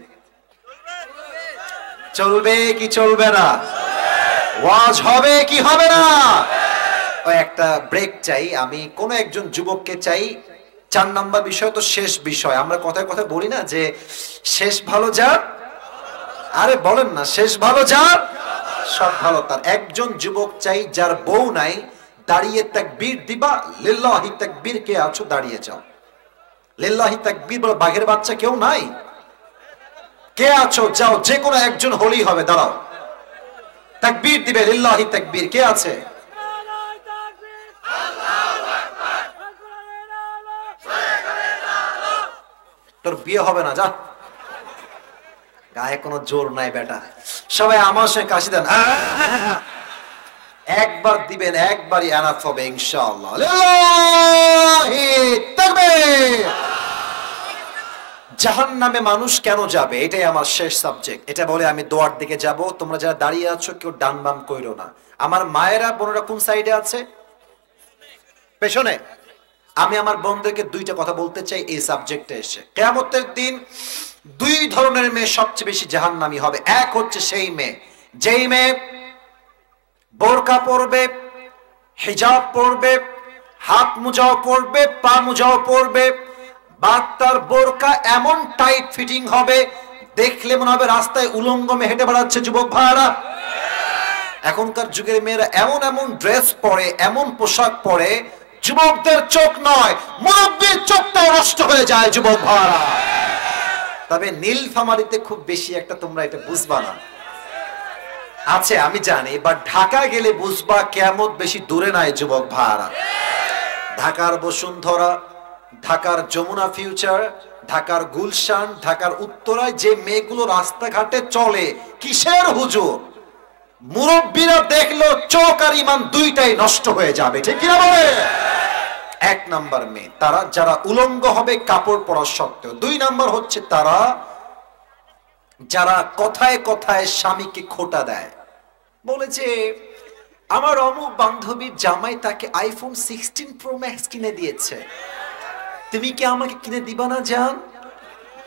চলবে কি চলবে না? ওয়াজ হবে কি হবে না? ওই একটা ব্রেক চাই, আমি কোন একজন যুবককে চাই। 4 নাম্বার বিষয় তো শেষ বিষয়। আমরা কথায় কথায় বলি না যে শেষ ভালো যার, আরে বলেন না, শেষ ভালো যার সব ভালো তার। একজন যুবক চাই যার বউ নাই, দাঁড়িয়ে তাকবীর দিবা, লিল্লাহি তাকবীর। কে আছো দাঁড়িয়ে যাও, লিল্লাহি তাকবীর বলে। বাঘের বাচ্চা কেউ নাই? কে আছো যাও, যে কোনো একজন হলেই হবে, দাঁড়াও, তাকবীর দিবে, লিল্লাহি তাকবীর। কে আছে? তোর বিয়ে হবে না, যা, গায়ে কোনো জোর নাই বেটা। সবাই আমার সঙ্গে কাশি দেন, একবার দিবেন, একবারই এনাফ হবে ইনশাআল্লাহ। লিল্লাহি তাকবীর। জাহান্নামে মানুষ কেন যাবে, এটাই আমার শেষ সাবজেক্ট। এটা বলে আমি দোয়ার দিকে যাব। তোমরা যারা দাঁড়িয়ে আছো কেউ ডান বাম কইরো না। আমার মায়েরা বোনেরা কোন সাইডে আছে? পেছনে। আমি আমার বোনদেরকে 2টা কথা বলতে চাই এই সাবজেক্টে এসে। কিয়ামতের দিন 2 ধরনের মেয়ে সবচেয়ে বেশি জাহান্নামী হবে। এক হচ্ছে সেই মেয়ে, যেই মেয়ে বোরকা পরবে, হিজাব পরবে, হাত মোজাও পরবে, পা মোজাও পরবে, বাচ্চার বোরকা এমন টাইট ফিটিং হবে দেখলে মনে হবে রাস্তায় উলঙ্গ মেয়ে হেঁটে বেড়াচ্ছে। যুবক ভাইরা, এখনকার যুগের মেয়েরা এমন এমন ড্রেস পরে, এমন পোশাক পরে, যুবকদের চোখ নয় মুরব্বীর চোখটাও নষ্ট হয়ে যায় যুবক ভাইরা। তবে নীলফামারীতে খুব বেশি একটা তোমরা এটা বুঝবা না, আছে আমি জানি, বাট ঢাকা গেলে বুঝবা কিয়ামত বেশি দূরে নাই যুবক ভাইরা। ঢাকার বসুন্ধরা, ঢাকার যমুনা ফিউচার, ঢাকার গুলশান, ঢাকার উত্তরায় যে মেয়েগুলো রাস্তাঘাটে চলে, কিসের হুজুর? মুরব্বীরা দেখলো চোখ আর ইমান দুইটাই নষ্ট হয়ে যাবে, ঠিক কিনা বলে? 1 নাম্বার মেয়ে তারা যারা উলঙ্গ হবে কাপড় পরা সত্ত্বেও। 2 নাম্বার হচ্ছে তারা যারা কথায় কথায় স্বামীকে খোটা দেয়, বলে যে আমার অমুক বান্ধবীর জামাই তাকে আইফোন 16 প্রো ম্যাক্স কিনে দিয়েছে, তুমি কি আমাকে কিনে দিবা না জান?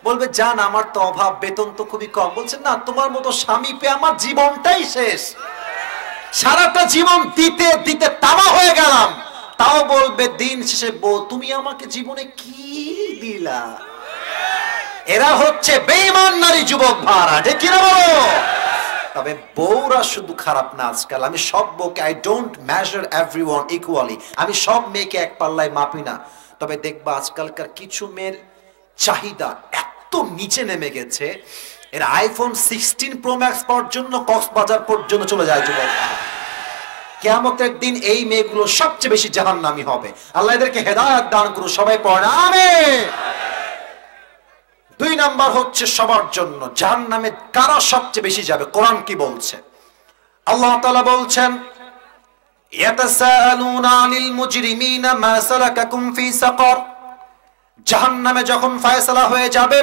বলবে জান আমার তো অভাব, বেতন তো খুবই কম। বলছে না, তোমার মতো স্বামী পেয়ে আমার জীবনটাই শেষ, সারাটা জীবন দিতে দিতে তামা হয়ে গেলাম। তাও বলবে দিন শেষে বউ তুমি আমাকে জীবনে কি দিলা। এরা হচ্ছে বেঈমান নারী যুবক ভাড়া, ঠিক কি না বলো? তবে বউরা শুধু খারাপ না আজকাল। আমি সব বউকে, I don't measure everyone equally, আমি সব মেয়েকে এক পাল্লায় মাপি না। তবে দেখবা আজকালকার কিছু মেয়ের চাহিদা এত নিচে নেমে গেছে, এর আইফোন 16 প্রো ম্যাক্স পাওয়ার জন্য কক্সবাজার পর্যন্ত চলে যায় যুবক। কিয়ামতের দিন এই মেয়েগুলো সবচেয়ে বেশি জাহান্নামী হবে। আল্লাহ এদেরকে হেদায়েত দান করুন, সবাই পড়েন আমিন। 2 নাম্বার হচ্ছে সবার জন্য জাহান্নামে কারা সবচেয়ে বেশি যাবে, কোরআন কি বলছে? আল্লাহ তাআলা বলছেন ইয়াতাসাআলুনা আনিল মুজরিমিনা মা সালাকাকুম ফি সাকার। জাহান্নামে যখন ফয়সালা হয়ে যাবে,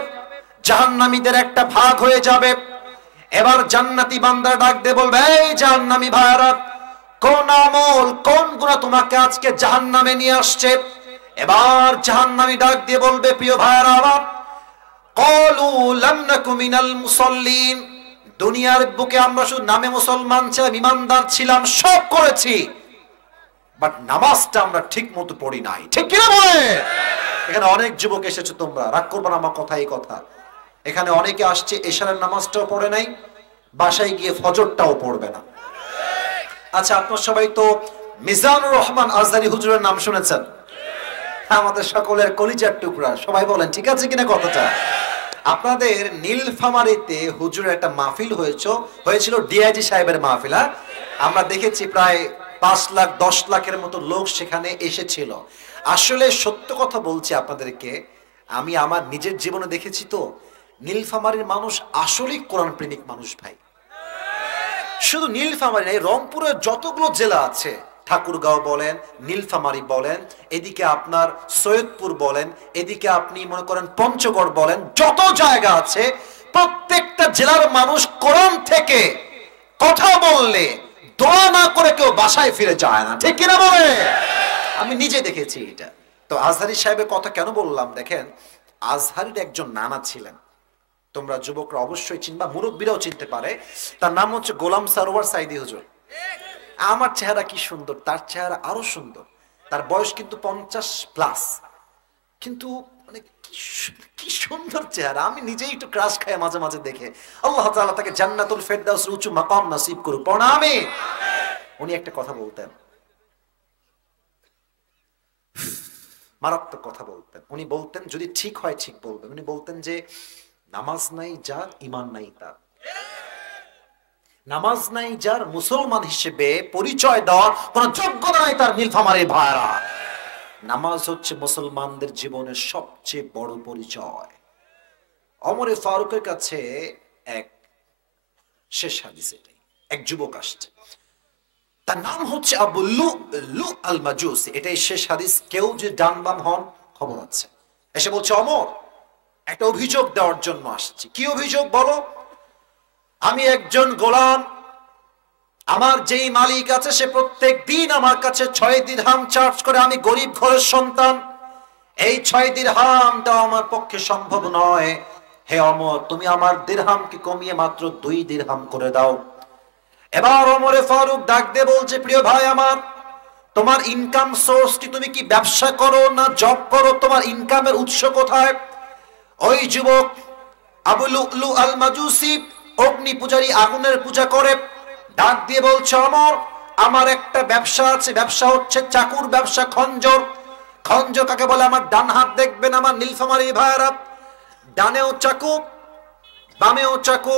জাহান্নামীদের একটা ভাগ হয়ে যাবে। এবার জান্নাতি বান্দা ডাক দিয়ে বলবে, এই জাহান্নামী ভাইরা, কোন আমল কোন গুনাহ তোমাকে আজকে জাহান্নামে নিয়ে আসছে? এবার জাহান্নামী ডাক দিয়ে বলবে, প্রিয় ভাইরা আমার, ক্বালু লাম নাকু মিনাল মুসাল্লিন। দুনিয়ার বুকে আমরা শুধু নামে মুসলমান ছিলাম, ঈমানদার ছিলাম, সব করেছি, বাট নামাজটা আমরা ঠিক মতো পড়ি নাই, ঠিক কি না বলে? এখানে অনেক যুবক এসেছো, তোমরা রাগ করবে না আমার কথা, এই কথা। এখানে অনেকে আসছে এশারের নামাজটাও পড়ে নাই, বাসায় গিয়ে ফজরটাও পড়বে না। আচ্ছা, আপনার সবাই তো মিজানুর রহমান আজহারী হুজুরের নাম শুনেছেন, আমাদের সকলের কলিজার টুকরা, সবাই বলেন ঠিক আছে কিনা কথাটা। আপনাদের নীলফামারীতে হুজুরের একটা মাহফিল হয়েছিল, ডিআইজি সাহেবের মাহফিল। আমরা দেখেছি প্রায় 5 লাখ 10 লাখের মতো লোক সেখানে এসেছিল। আসলে সত্য কথা বলছি আপনাদেরকে, আমি আমার নিজের জীবনে দেখেছি তো, নীলফামারীর মানুষ আসলেই কোরআন প্রেমিক মানুষ ভাই। শুধু নীলফামারী নাই, রংপুরের যতগুলো জেলা আছে, ঠাকুরগাঁও বলেন, নীলফামারী বলেন, এদিকে আপনার সৈয়দপুর বলেন, এদিকে আপনি মনে করেন পঞ্চগড় বলেন, যত জায়গা আছে প্রত্যেকটা জেলার মানুষ কোরআন থেকে কথা বললে দোয়া না করে কেউ বাসায় ফিরে যায় না, ঠিক কিনা বলে? আমি নিজে দেখেছি এটা। তো আজহারী সাহেবের কথা কেন বললাম, দেখেন আজহারীর একজন নানা ছিলেন, তোমরা যুবকরা অবশ্যই চিনবা, মুরব্বীরাও চিনতে পারে। তার নাম হচ্ছে গোলাম সরোয়ার সাইদি হুজুর। আমার চেহারা কি সুন্দর, তার চেহারা আরো সুন্দর। তার বয়স কিন্তু 50+, কিন্তু মানে কি সুন্দর চেহারা, আমি নিজেই একটু ক্রাশ খাই মাঝে মাঝে দেখে। আল্লাহ তাআলা তাকে জান্নাতুল ফেরদাউসের উঁচু মাকাম নসিব করুক, পড়া আমিন। উনি একটা কথা বলতেন, মারাত্মক কথা বলতেন। উনি বলতেন, যদি ঠিক হয় ঠিক বলবেন, উনি বলতেন যে নামাজ নাই যার, ঈমান নাই তার। নামাজ নাই যার, মুসলমান হিসেবে পরিচয় দেওয়ার কোন যোগ্যতা নাই তার। নীলফামারীর ভাইরা, নামাজ হচ্ছে মুসলমানদের জীবনের সবচেয়ে বড় পরিচয়। ওমরে ফারুকের কাছে এক শেষ হাদিস, এটাই, এক যুবক আসছে, তার নাম হচ্ছে আবু লুলু আল মাজুসি। এটাই শেষ হাদিস। কেউ যে ডান বাম হন খবর আছে। এসে বলছে, ওমর একটা অভিযোগ দেওয়ার জন্য আসছি। কি অভিযোগ বলো? আমি একজন গোলাম, আমার যেই মালিক আছে সে প্রত্যেক দিন আমার কাছে 6 দিরহাম চার্জ করে। আমি গরিব ঘরের সন্তান, এই 6 দিরহাম দেওয়া আমার পক্ষে সম্ভব নয়। হে ওমর, তুমি আমার দিরহামকে কমিয়ে মাত্র 2 দিরহাম করে দাও। এবার ওমরে ফারুক ডাক দিয়ে বলছে, প্রিয় ভাই আমার, তোমার ইনকাম সোর্স কি? তুমি কি ব্যবসা করো না জব করো? তোমার ইনকামের উৎস কোথায়? ওই যুবক আবু লুলু আল মাজুসি অগ্নি পূজারী, আগুনের পূজা করে, ডাক দিয়ে বলছে, ওমর আমার একটা ব্যবসা আছে, ব্যবসা হচ্ছে চাকুর ব্যবসা, খঞ্জর। খঞ্জর কাকে বলে? আমার ডান হাত দেখবেন আমার নীলফামারী ভাইরা, ডানেও চাকু বামেও চাকু,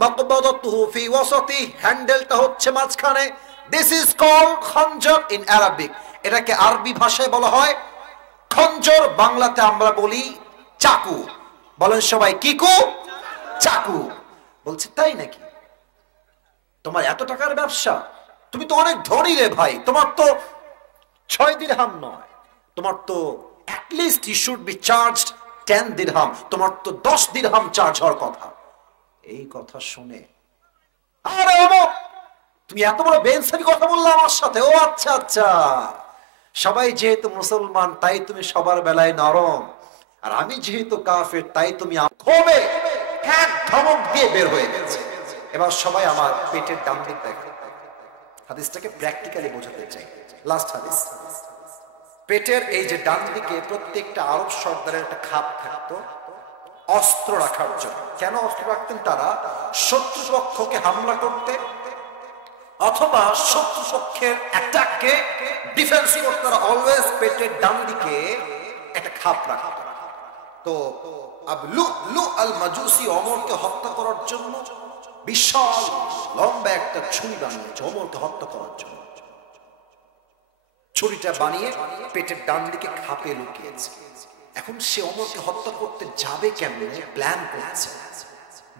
মাকবাদাতুহু ফি ওয়াসাতি, হ্যান্ডেলটা হচ্ছে মাঝখানে। দিস ইজ কল্ড খঞ্জর ইন আরাবিক। এটাকে আরবি ভাষায় বলা হয় খঞ্জর, বাংলাতে আমরা বলি চাকু। বলেন সবাই, কিকু? চাকু। বলছে, তাই নাকি? তোমার এত টাকার ব্যবসা? তুমি তো অনেক ধনী রে ভাই, তোমার তো 6 দিরহাম নয়, তোমার তো at least you should be charged 10 dirham, তোমার তো 10 দিরহাম চার্জ হওয়ার কথা। এই কথা শুনে, আরে অমুক, তুমি এত বড় বেঞ্চের কথা বললে আমার সাথে? ও আচ্ছা আচ্ছা, সবাই যেহেতু মুসলমান তাই তুমি সবার বেলায় নরম, আর আমি যেহেতু কাফের তাই তুমি ক্ষোভে এক ধমক দিয়ে বের হয়ে গেছে। এবার সবাই আমার পেটের ডান দিক দেখে। হাদিসটাকে প্র্যাকটিক্যালি বোঝাতে চাই। লাস্ট হাদিস, পেটের এই যে ডান দিকে প্রত্যেকটা আরব সর্দারের একটা খাপ থাকতো অস্ত্র রাখার জন্য। কেন অস্ত্র রাখতেন তারা? শত্রুপক্ষকে হামলা করতে অথবা শত্রুপক্ষের অ্যাটাককে ডিফেন্স করতে তারা অলওয়েজ পেটের ডান দিকে একটা খাপ রাখত। তো আবু লুলু আল মাজুসি ওমরকে হত্যা করার জন্য বিশাল লম্বা একটা ছুরি বানিয়েছে ওমরকে হত্যা করার জন্য। ছুরিটা বানিয়ে পেটের ডান দিকে খাপে লুকিয়েছে। এখন সে ওমরকে হত্যা করতে যাবে কেমনে প্ল্যান করছে।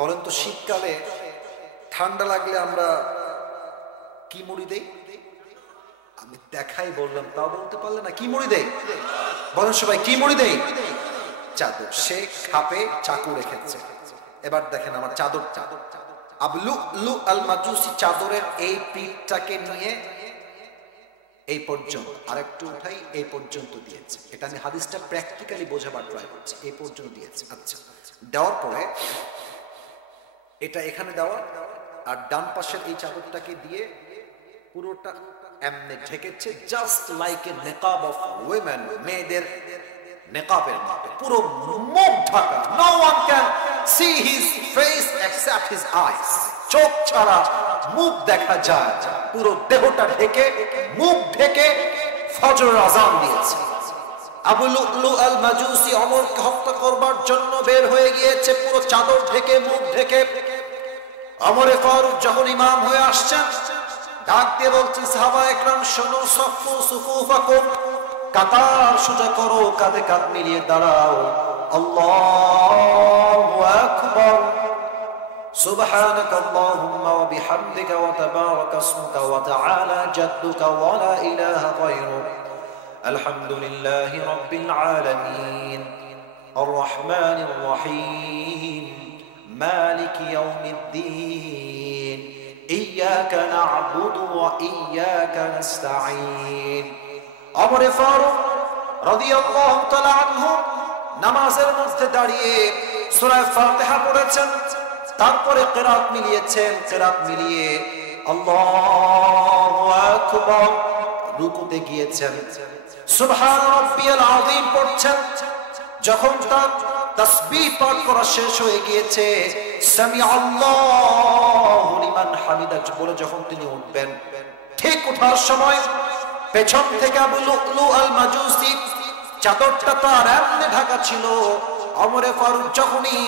বলেন তো, শীতকালে ঠান্ডা লাগলে আমরা কি মুড়ি দেই? আমি দেখাই বললাম, তাও বলতে পারলে না কি মুড়ি দেই? বলেন সবাই, কি মুড়ি দেই? চাদর। সে খাপে চাকু রেখেছে। এবার দেখেন আমার চাদর, আবু লুলু আল মাজুসি চাদরের এই পিঠটাকে নিয়ে এই পর্যন্ত, আরেকটু উঠাই, এই পর্যন্ত দিয়েছে। এটা আমি হাদিসটা প্র্যাকটিক্যালি বোঝাবার ট্রাই করছি। এই পর্যন্ত দিয়েছে। আচ্ছা, দেওয়ার পরে এটা এখানে দেওয়া, আর ডান পাশের এই চাদরটাকে দিয়ে পুরোটা এমনি ঢেকেছে, জাস্ট লাইক এ নেকাব অফ উইমেন, মেয়েদের নেকাবের মতো পুরো মুখ ঢাকা। No one can see his face except his eyes, চোখ ছাড়া মুখ দেখা যায়, পুরো দেহটা ঢেকে মুখ ঢেকে ফজরের আযান দিয়েছে। আবু লু'লু আল মাজুসি ওমরকে হত্যা করবার জন্য বের হয়ে গিয়েছে, পুরো চাদর ঢেকে মুখ ঢেকে। ওমরে ফারুক যখন ইমাম হয়ে আসছেন, ডাক দিয়ে বলছেন, সাহাবায়ে কেরাম শোনো, সফু সুফুফাকুম, কাতার সোজা করো, কাঁধে কাঁধ মিলিয়ে দাঁড়াও। আল্লাহু আকবার, সুবহানাকা আল্লাহুম্মা ওয়া বিহামদিকা ওয়া তাবারাকা ইসমুকা ওয়া তাআলা জাদ্দুকা ওয়া লা ইলাহা গায়রুক, আলহামদুলিল্লাহি রাব্বিল আলামিন, আর রহমানির রহিম, মালিকি ইয়াউমিদ্দিন, ইয়্যাকা না'বুদু ওয়া ইয়্যাকা নাস্তাঈন। ওমর ফারুক রাদিয়াল্লাহু তাআলা আনহু নামাজের মধ্যে দাঁড়িয়ে সূরা ফাতিহা পড়েছেন, তারপরে কিরাত মিলিয়েছেন, কিরাত মিলিয়ে আল্লাহু আকবার রুকুতে গিয়েছেন, সুবহান রাব্বিয়াল আযীম পড়ছেন। যখন তার তাসবিহ পাঠ করা শেষ হয়ে গিয়েছে, সামি আল্লাহু লিমান হামিদা বলে যখন তিনি উঠবেন, ঠিক ওঠার সময় পেছন থেকে আবু লু'লু আল মাজুসি, চাদরটা তার এমনি ঢাকা ছিল, ওমরে ফারুক যখনই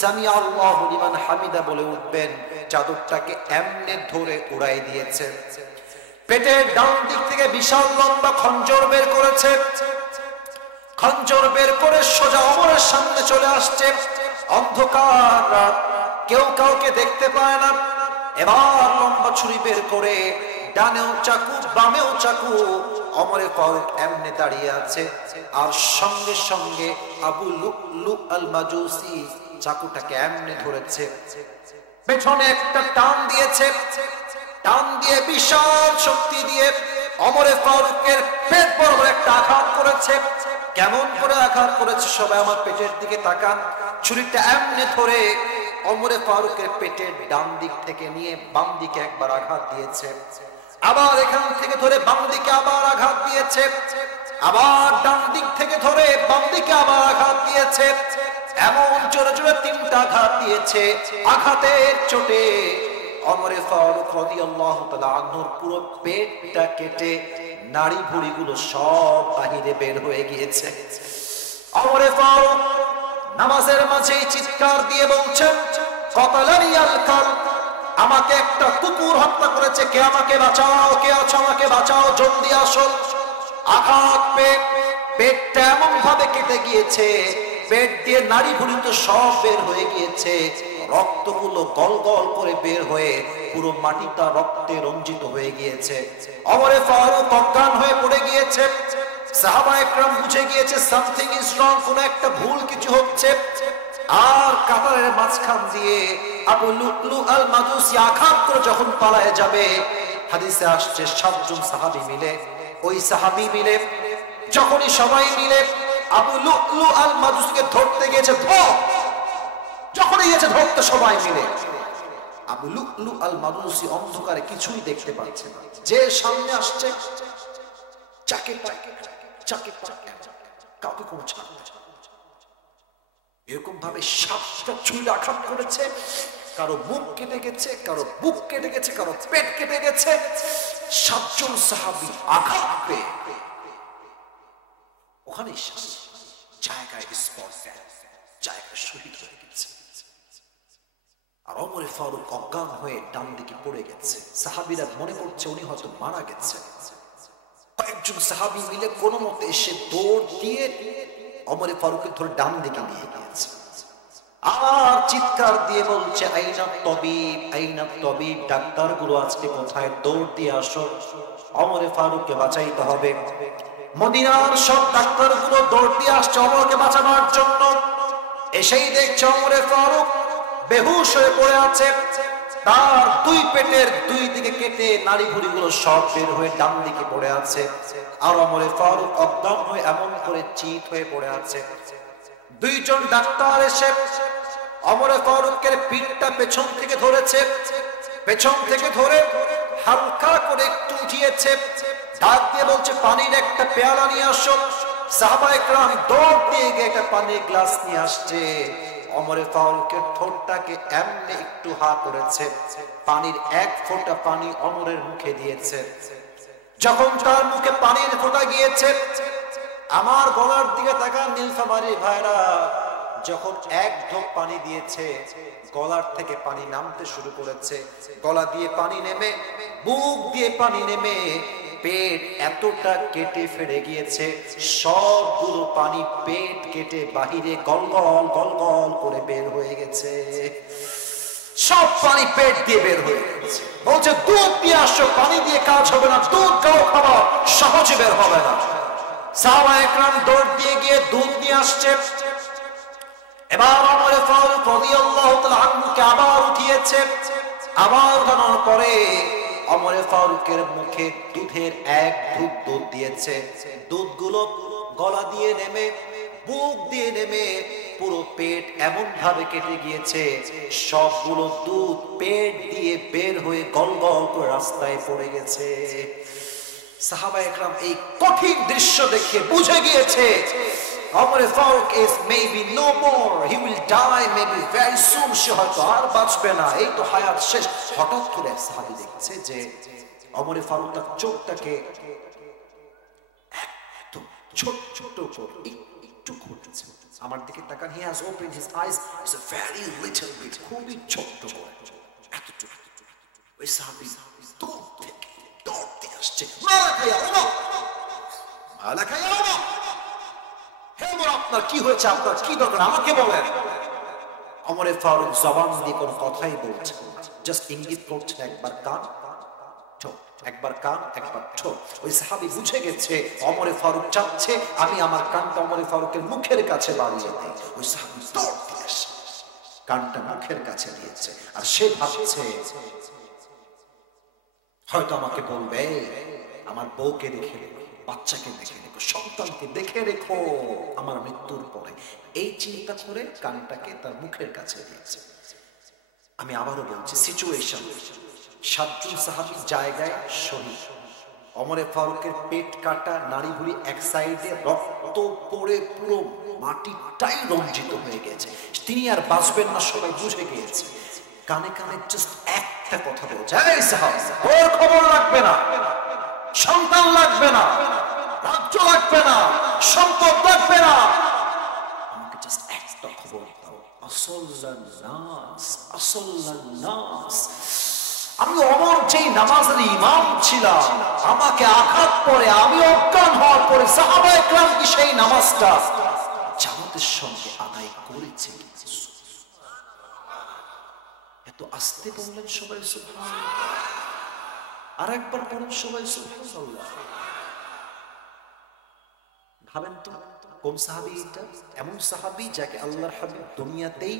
সামি আল্লাহু লিমান হামিদা বলে উঠবেন, চাদরটাকে এমনি ধরে উড়াই দিয়েছে। পেটের ডান দিক থেকে বিশাল লম্বা খঞ্জর বের করেছে, খঞ্জর বের করে সোজা ওমরের সামনে চলে আসছে। অন্ধকার রাত, কেউ কাউকে দেখতে পায় না। এবার লম্বা ছুরি বের করে ডানেও চাকু বামেও চাকু, ওমরে ফারুক এমনি দাঁড়িয়ে আছে, আর সঙ্গে সঙ্গে আবু লু'লু আল মাজুসি চাকুটাকে এমনি ধরেছে, পেছনে একটা টান দিয়েছে, টান দিয়ে বিশাল শক্তি দিয়ে ওমরে ফারুকের পেট বরাবর একটা আঘাত করেছে। কেমন করে আঘাত করেছে সবাই আমার পেটের দিকে তাকান। ছুরিটা এমনি ধরে ওমরে ফারুকের পেটের ডান দিক থেকে নিয়ে বাম দিকে একবার আঘাত দিয়েছে, আবার এখান থেকে ধরে বাম দিকে আবার আঘাত দিয়েছে, আবার ডান দিক থেকে ধরে বাম দিকে আবার আঘাত দিয়েছে। এমন জোরে জোরে তিনটা আঘাত দিয়েছে। আঘাতের চোটে ওমরে ফারুক রাদিয়াল্লাহু তাআলা আনহুর পুরো পেটটা কেটে নাড়ি ভুঁড়িগুলো সব বাহিরে বের হয়ে গিয়েছে। ওমরে ফারুক নামাজের মাঝেই চিৎকার দিয়ে বলছেন, কতালানি আল কালব, আমাকে একটা কুকুর হত্যা করেছে, কে আমাকে বাঁচাও, কে আছো আমাকে বাঁচাও, জলদি আসো। আঘাত পেয়ে পেটটা এমন ভাবে কেটে গিয়েছে, পেট দিয়ে নাড়ি ভুঁড়ি তো সব বের হয়ে গিয়েছে, রক্তগুলো গল গল করে বের হয়ে পুরো মাটিটা রক্তে রঞ্জিত হয়ে গিয়েছে। ওমরে ফারুক অজ্ঞান হয়ে পড়ে গিয়েছে। সাহাবায়ে কেরাম বুঝে গিয়েছে সামথিং ইজ রং, কোন একটা ভুল কিছু হচ্ছে। আর কাতারের মাঝখান দিয়ে আবু লু'লু আল মাজুসি আঘাত করে যখন পালায়ে যাবে, হাদিসে আসছে 7 জন সাহাবী মিলে, ওই সাহাবী মিলে যখনই সবাই মিলে আবু লু'লু আল মাজুসিকে ধরতে গিয়েছে, যখনই গিয়েছে ধরতে সবাই মিলে, আবু লু'লু আল মাজুসি অন্ধকারে কিছুই দেখতে পাচ্ছে না, যে সামনে আসছে চাকে চাকে চাকে চাকে, কাউকে কোনো ছাড় না। এরকম ভাবে 7টা ছুরি আঘাত করেছে, কারো মুখ কেটে গেছে, কারো বুক কেটে গেছে, কারো পেট কেটে গেছে। 7 জন সাহাবী আঘাত পেয়ে ওখানে জায়গায় স্পট জায়গায় শহীদ হয়ে গেছে। আর ওমরে ফারুক অজ্ঞান হয়ে ডান দিকে পড়ে গেছে। সাহাবীরা মনে করছে উনি হয়তো মারা গেছে। কয়েকজন সাহাবী মিলে কোনো মতে এসে দৌড় দিয়ে ওমরে ফারুককে ধরে ডান দিকে নিয়ে গিয়েছে। আর চিৎকার দিয়ে বলছে, আইনা তবিব, আইনা তবিব, ডাক্তারগুলো আজকে কোথায়, দৌড় দিয়ে আসো, ওমরে ফারুককে বাঁচাইতে হবে। মদিনার সব ডাক্তারগুলো দৌড় দিয়ে আসছে ওমরকে বাঁচানোর জন্য। এসেই দেখছে ওমরে ফারুক বেহুশ হয়ে পড়ে আছে, তার 2 পেটের 2 দিকে কেটে নাড়ি ভুঁড়িগুলো সব বের হয়ে ডান দিকে পড়ে আছে। আর ওমরে ফারুক অজ্ঞান হয়ে এমন করে চিত হয়ে পড়ে আছে। 2 জন ডাক্তার এসে ওমরে ফারুকের পিঠটা পেছন থেকে ধরেছে, পেছন থেকে ধরে হালকা করে একটু উঠিয়েছে, ডাক দিয়ে বলছে, পানির একটা পেয়ালা নিয়ে আসো। সাহাবায়ে কেরাম দৌড় দিয়ে গিয়ে একটা পানির গ্লাস নিয়ে আসছে। ওমরে ফারুকের ঠোঁটটাকে এমনি একটু হা করেছে, পানির এক ফোঁটা পানি ওমরের মুখে দিয়েছে। যখন তার মুখে পানির ফোঁটা গিয়েছে, আমার গলার দিকে তাকান নীলফামারী ভাইরা, যখন এক ঢোক পানি দিয়েছে গলার থেকে পানি নামতে শুরু করেছে। গলা দিয়ে পানি নেমে, বুক দিয়ে পানি নেমে, পেট এতটা কেটে ফেড়ে গিয়েছে, সবগুলো পানি পেট কেটে বাহিরে গলগল গলগল করে বের হয়ে গেছে। সব পানি পেট দিয়ে বের হয়ে গেছে। বলছে দুধ দিয়ে আসো, পানি দিয়ে কাজ হবে না, দুধ খাও, খাওয়া সহজে বের হবে না। সাহাবায়ে কেরাম দৌড় দিয়ে গিয়ে দুধ নিয়ে আসছে। এবার ওমর ফারুক রাদিয়াল্লাহু তাআলা আনহুকে আবার উঠিয়েছে। আবার উঠানোর পরে ওমর ফারুকের মুখে দুধের এক ঢুক দুধ দিয়েছে। দুধগুলো গলা দিয়ে নেমে, বুক দিয়ে নেমে, পুরো পেট এমন ভাবে কেটে গিয়েছে, সবগুলো দুধ পেট দিয়ে বের হয়ে গলগল করে রাস্তায় পড়ে গেছে। সাহাবায়ে কেরাম এই কঠিন দৃশ্য দেখে বুঝে গিয়েছে Omar Faruk is maybe no more, he will die maybe very soon, সে হয়তো আর বাঁচবে না, এই তো হায়াত শেষ। হঠাৎ করে সাহাবী দেখছে যে ওমর ফারুক তার চোখটাকে একদম ছোট ছোট করে একটু খুলছে। আমার দিকে তাকান, he has opened his eyes, it's a very little bit, খুবই ছোট করে এতটুকু। ওই সাহাবী দৌড় থেকে দৌড়তে আসছে, মারা খায়া ওমর, মারা খায়া ওমর, হে ওমর আপনার কি হয়েছে, আপনার কি দরকার আমাকে বলেন। ওমর ফারুক জবান দিয়ে কোনো কথাই বলছে, জাস্ট ইঙ্গিত করছে একবার কান ঠোঁট, একবার কান একবার ঠোঁট। ওই সাহাবী বুঝে গেছে ওমর ফারুক চাচ্ছে আমি আমার কানটা ওমর ফারুকের মুখের কাছে বাড়িয়ে দিই। ওই সাহাবী দৌড় দিয়ে এসে কানটা মুখের কাছে দিয়েছে। আর সে ভাবছে হয়তো আমাকে বলবে আমার বউকে দেখে রেখো, বাচ্চাকে দেখে রেখো, সন্তানকে দেখে রেখো আমার মৃত্যুর পরে। এই চিন্তা করে কানটাকে তার মুখের কাছে দিয়েছে। আমি আবারও বলছি, সিচুয়েশন, সাতজন সাহাবী জায়গায় শহীদ। ওমর ফারুকের পেট কাটা, নাড়ি ভুড়ি এক সাইডে, রক্ত পড়ে পুরো মাটিটাই রঞ্জিত হয়ে গেছে। তিনি আর বাঁচবেন না, সবাই বুঝে গিয়েছে। কানে কানে জাস্ট একটা কথা বলছে, এই সাহাবী, ওর খবর লাগবে না, সন্তান লাগবে না, রাজ্য লাগবে না, সম্পদ লাগবে না, আমাকে জাস্ট একটা খবর দাও। আসল্লান নাস, আসল্লান নাস, আমি ওমর যেই নামাজের ইমাম ছিলাম, আমাকে আঘাত করে আমি অজ্ঞান হওয়ার পরে সাহাবায়ে কেরাম কি সেই নামাজটা জামাতের সঙ্গে আদায় করেছে? এত আস্তে বললেন সবাই সুবহানাল্লাহ, আর একবার বলেন সবাই সুবহানাল্লাহ। ভাবেন তো কোন সাহাবী এটা? এমন সাহাবী যাকে আল্লাহর হাবিব দুনিয়াতেই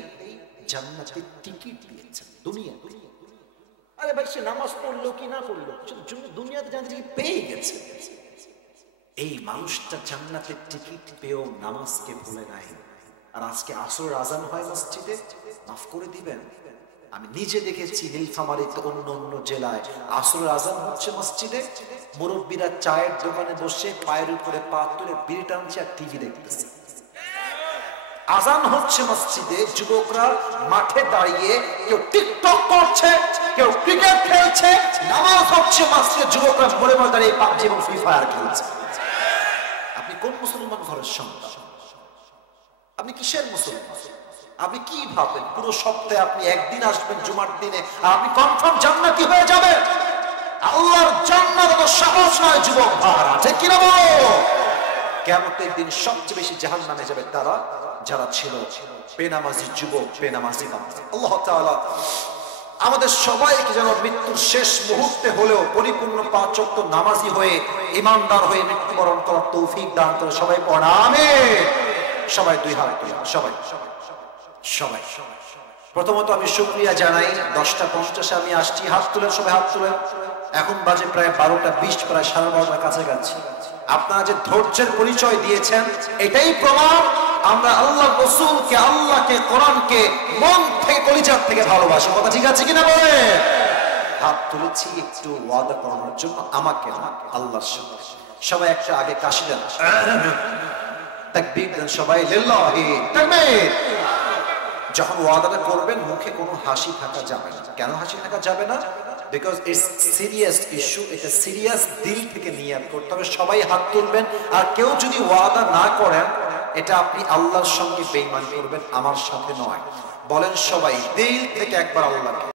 জান্নাতের টিকিট দিয়েছেন। দুনিয়াতে, আরে ভাই সে নামাজ পড়লো কি না পড়লো, দুনিয়াতে জান্নাতের পেয়ে গেছে। এই মানুষটা জান্নাতের টিকিট পেয়েও নামাজকে ভুলে নাই। আর আজকে আসরের আজান হয় মসজিদে, মাফ করে দিবেন, আমি নিজে দেখেছি নীলফামারীতে, অন্য অন্য জেলায় আসরের আজান হচ্ছে মসজিদে, মুরব্বীরা চায়ের দোকানে বসে পায়ের উপরে পা তুলে বিড়ি টানছে আর টিভি দেখতেছে। আজান হচ্ছে মসজিদে, যুবকরা মাঠে দাঁড়িয়ে কেউ টিকটক করছে, কেউ ক্রিকেট খেলছে। নামাজ হচ্ছে মসজিদে, যুবকরা মনে মনে দাঁড়িয়ে পাবজি এবং ফ্রি ফায়ার খেলছে। আপনি কোন মুসলমান ঘরের সন্তান? আপনি কিসের মুসলমান? আপনি কি ভাবেন পুরো সপ্তাহে আপনি একদিন আসবেন জুমার দিনে আর আপনি কনফার্ম জান্নাতি হয়ে যাবেন? আল্লাহর জান্নাত তো সহজ নয় যুবক ভাইরা, ঠিক কি না বলো? কিয়ামতের দিন সবচেয়ে বেশি জাহান্নামে যাবে তারা যারা ছিল বেনামাজি যুবক, বেনামাজি বান্দা। আল্লাহ তাআলা আমাদের সবাইকে যেন মৃত্যুর শেষ মুহূর্তে হলেও পরিপূর্ণ পাঁচ ওয়াক্ত নামাজি হয়ে ইমানদার হয়ে মৃত্যুবরণ করার তৌফিক দান করে। সবাই পড়া আমিন। সবাই দুই হাত তুলে, সবাই সবাই। প্রথমত আমি শুকরিয়া জানাই, 10:50 আমি আসছি, হাত তুলেন, সবাই হাত তুলেন। এখন বাজে প্রায় 12:20, প্রায় 12:30 কাছাকাছি। আপনারা যে ধৈর্যের পরিচয় দিয়েছেন এটাই প্রমাণ আমরা আল্লাহ রাসূলকে, আল্লাহকে, কোরআনকে মন থেকে, কলিজার থেকে ভালোবাসি। কথা ঠিক আছে কিনা বলে? হাত তুলেছি একটু ওয়াদা করানোর জন্য, আমাকে না আল্লাহর সাথে। সবাই একটা আগে কাশি দেন, তাকবীর দেন সবাই, লিল্লাহি তাকবীর, যখন ওয়াদাটা করবেন মুখে কোনো হাসি থাকা যাবে না। কেন হাসি থাকা যাবে না? বিকজ ইটস সিরিয়াস ইস্যু, এটা সিরিয়াস, দিল থেকে নিয়াত করতে হবে। সবাই হাত তুলবেন। আর কেউ যদি ওয়াদা না করেন, এটা আপনি আল্লাহর সঙ্গে বেঈমানি করবেন, আমার সাথে নয়। বলেন সবাই দিল থেকে একবার আল্লাহকে।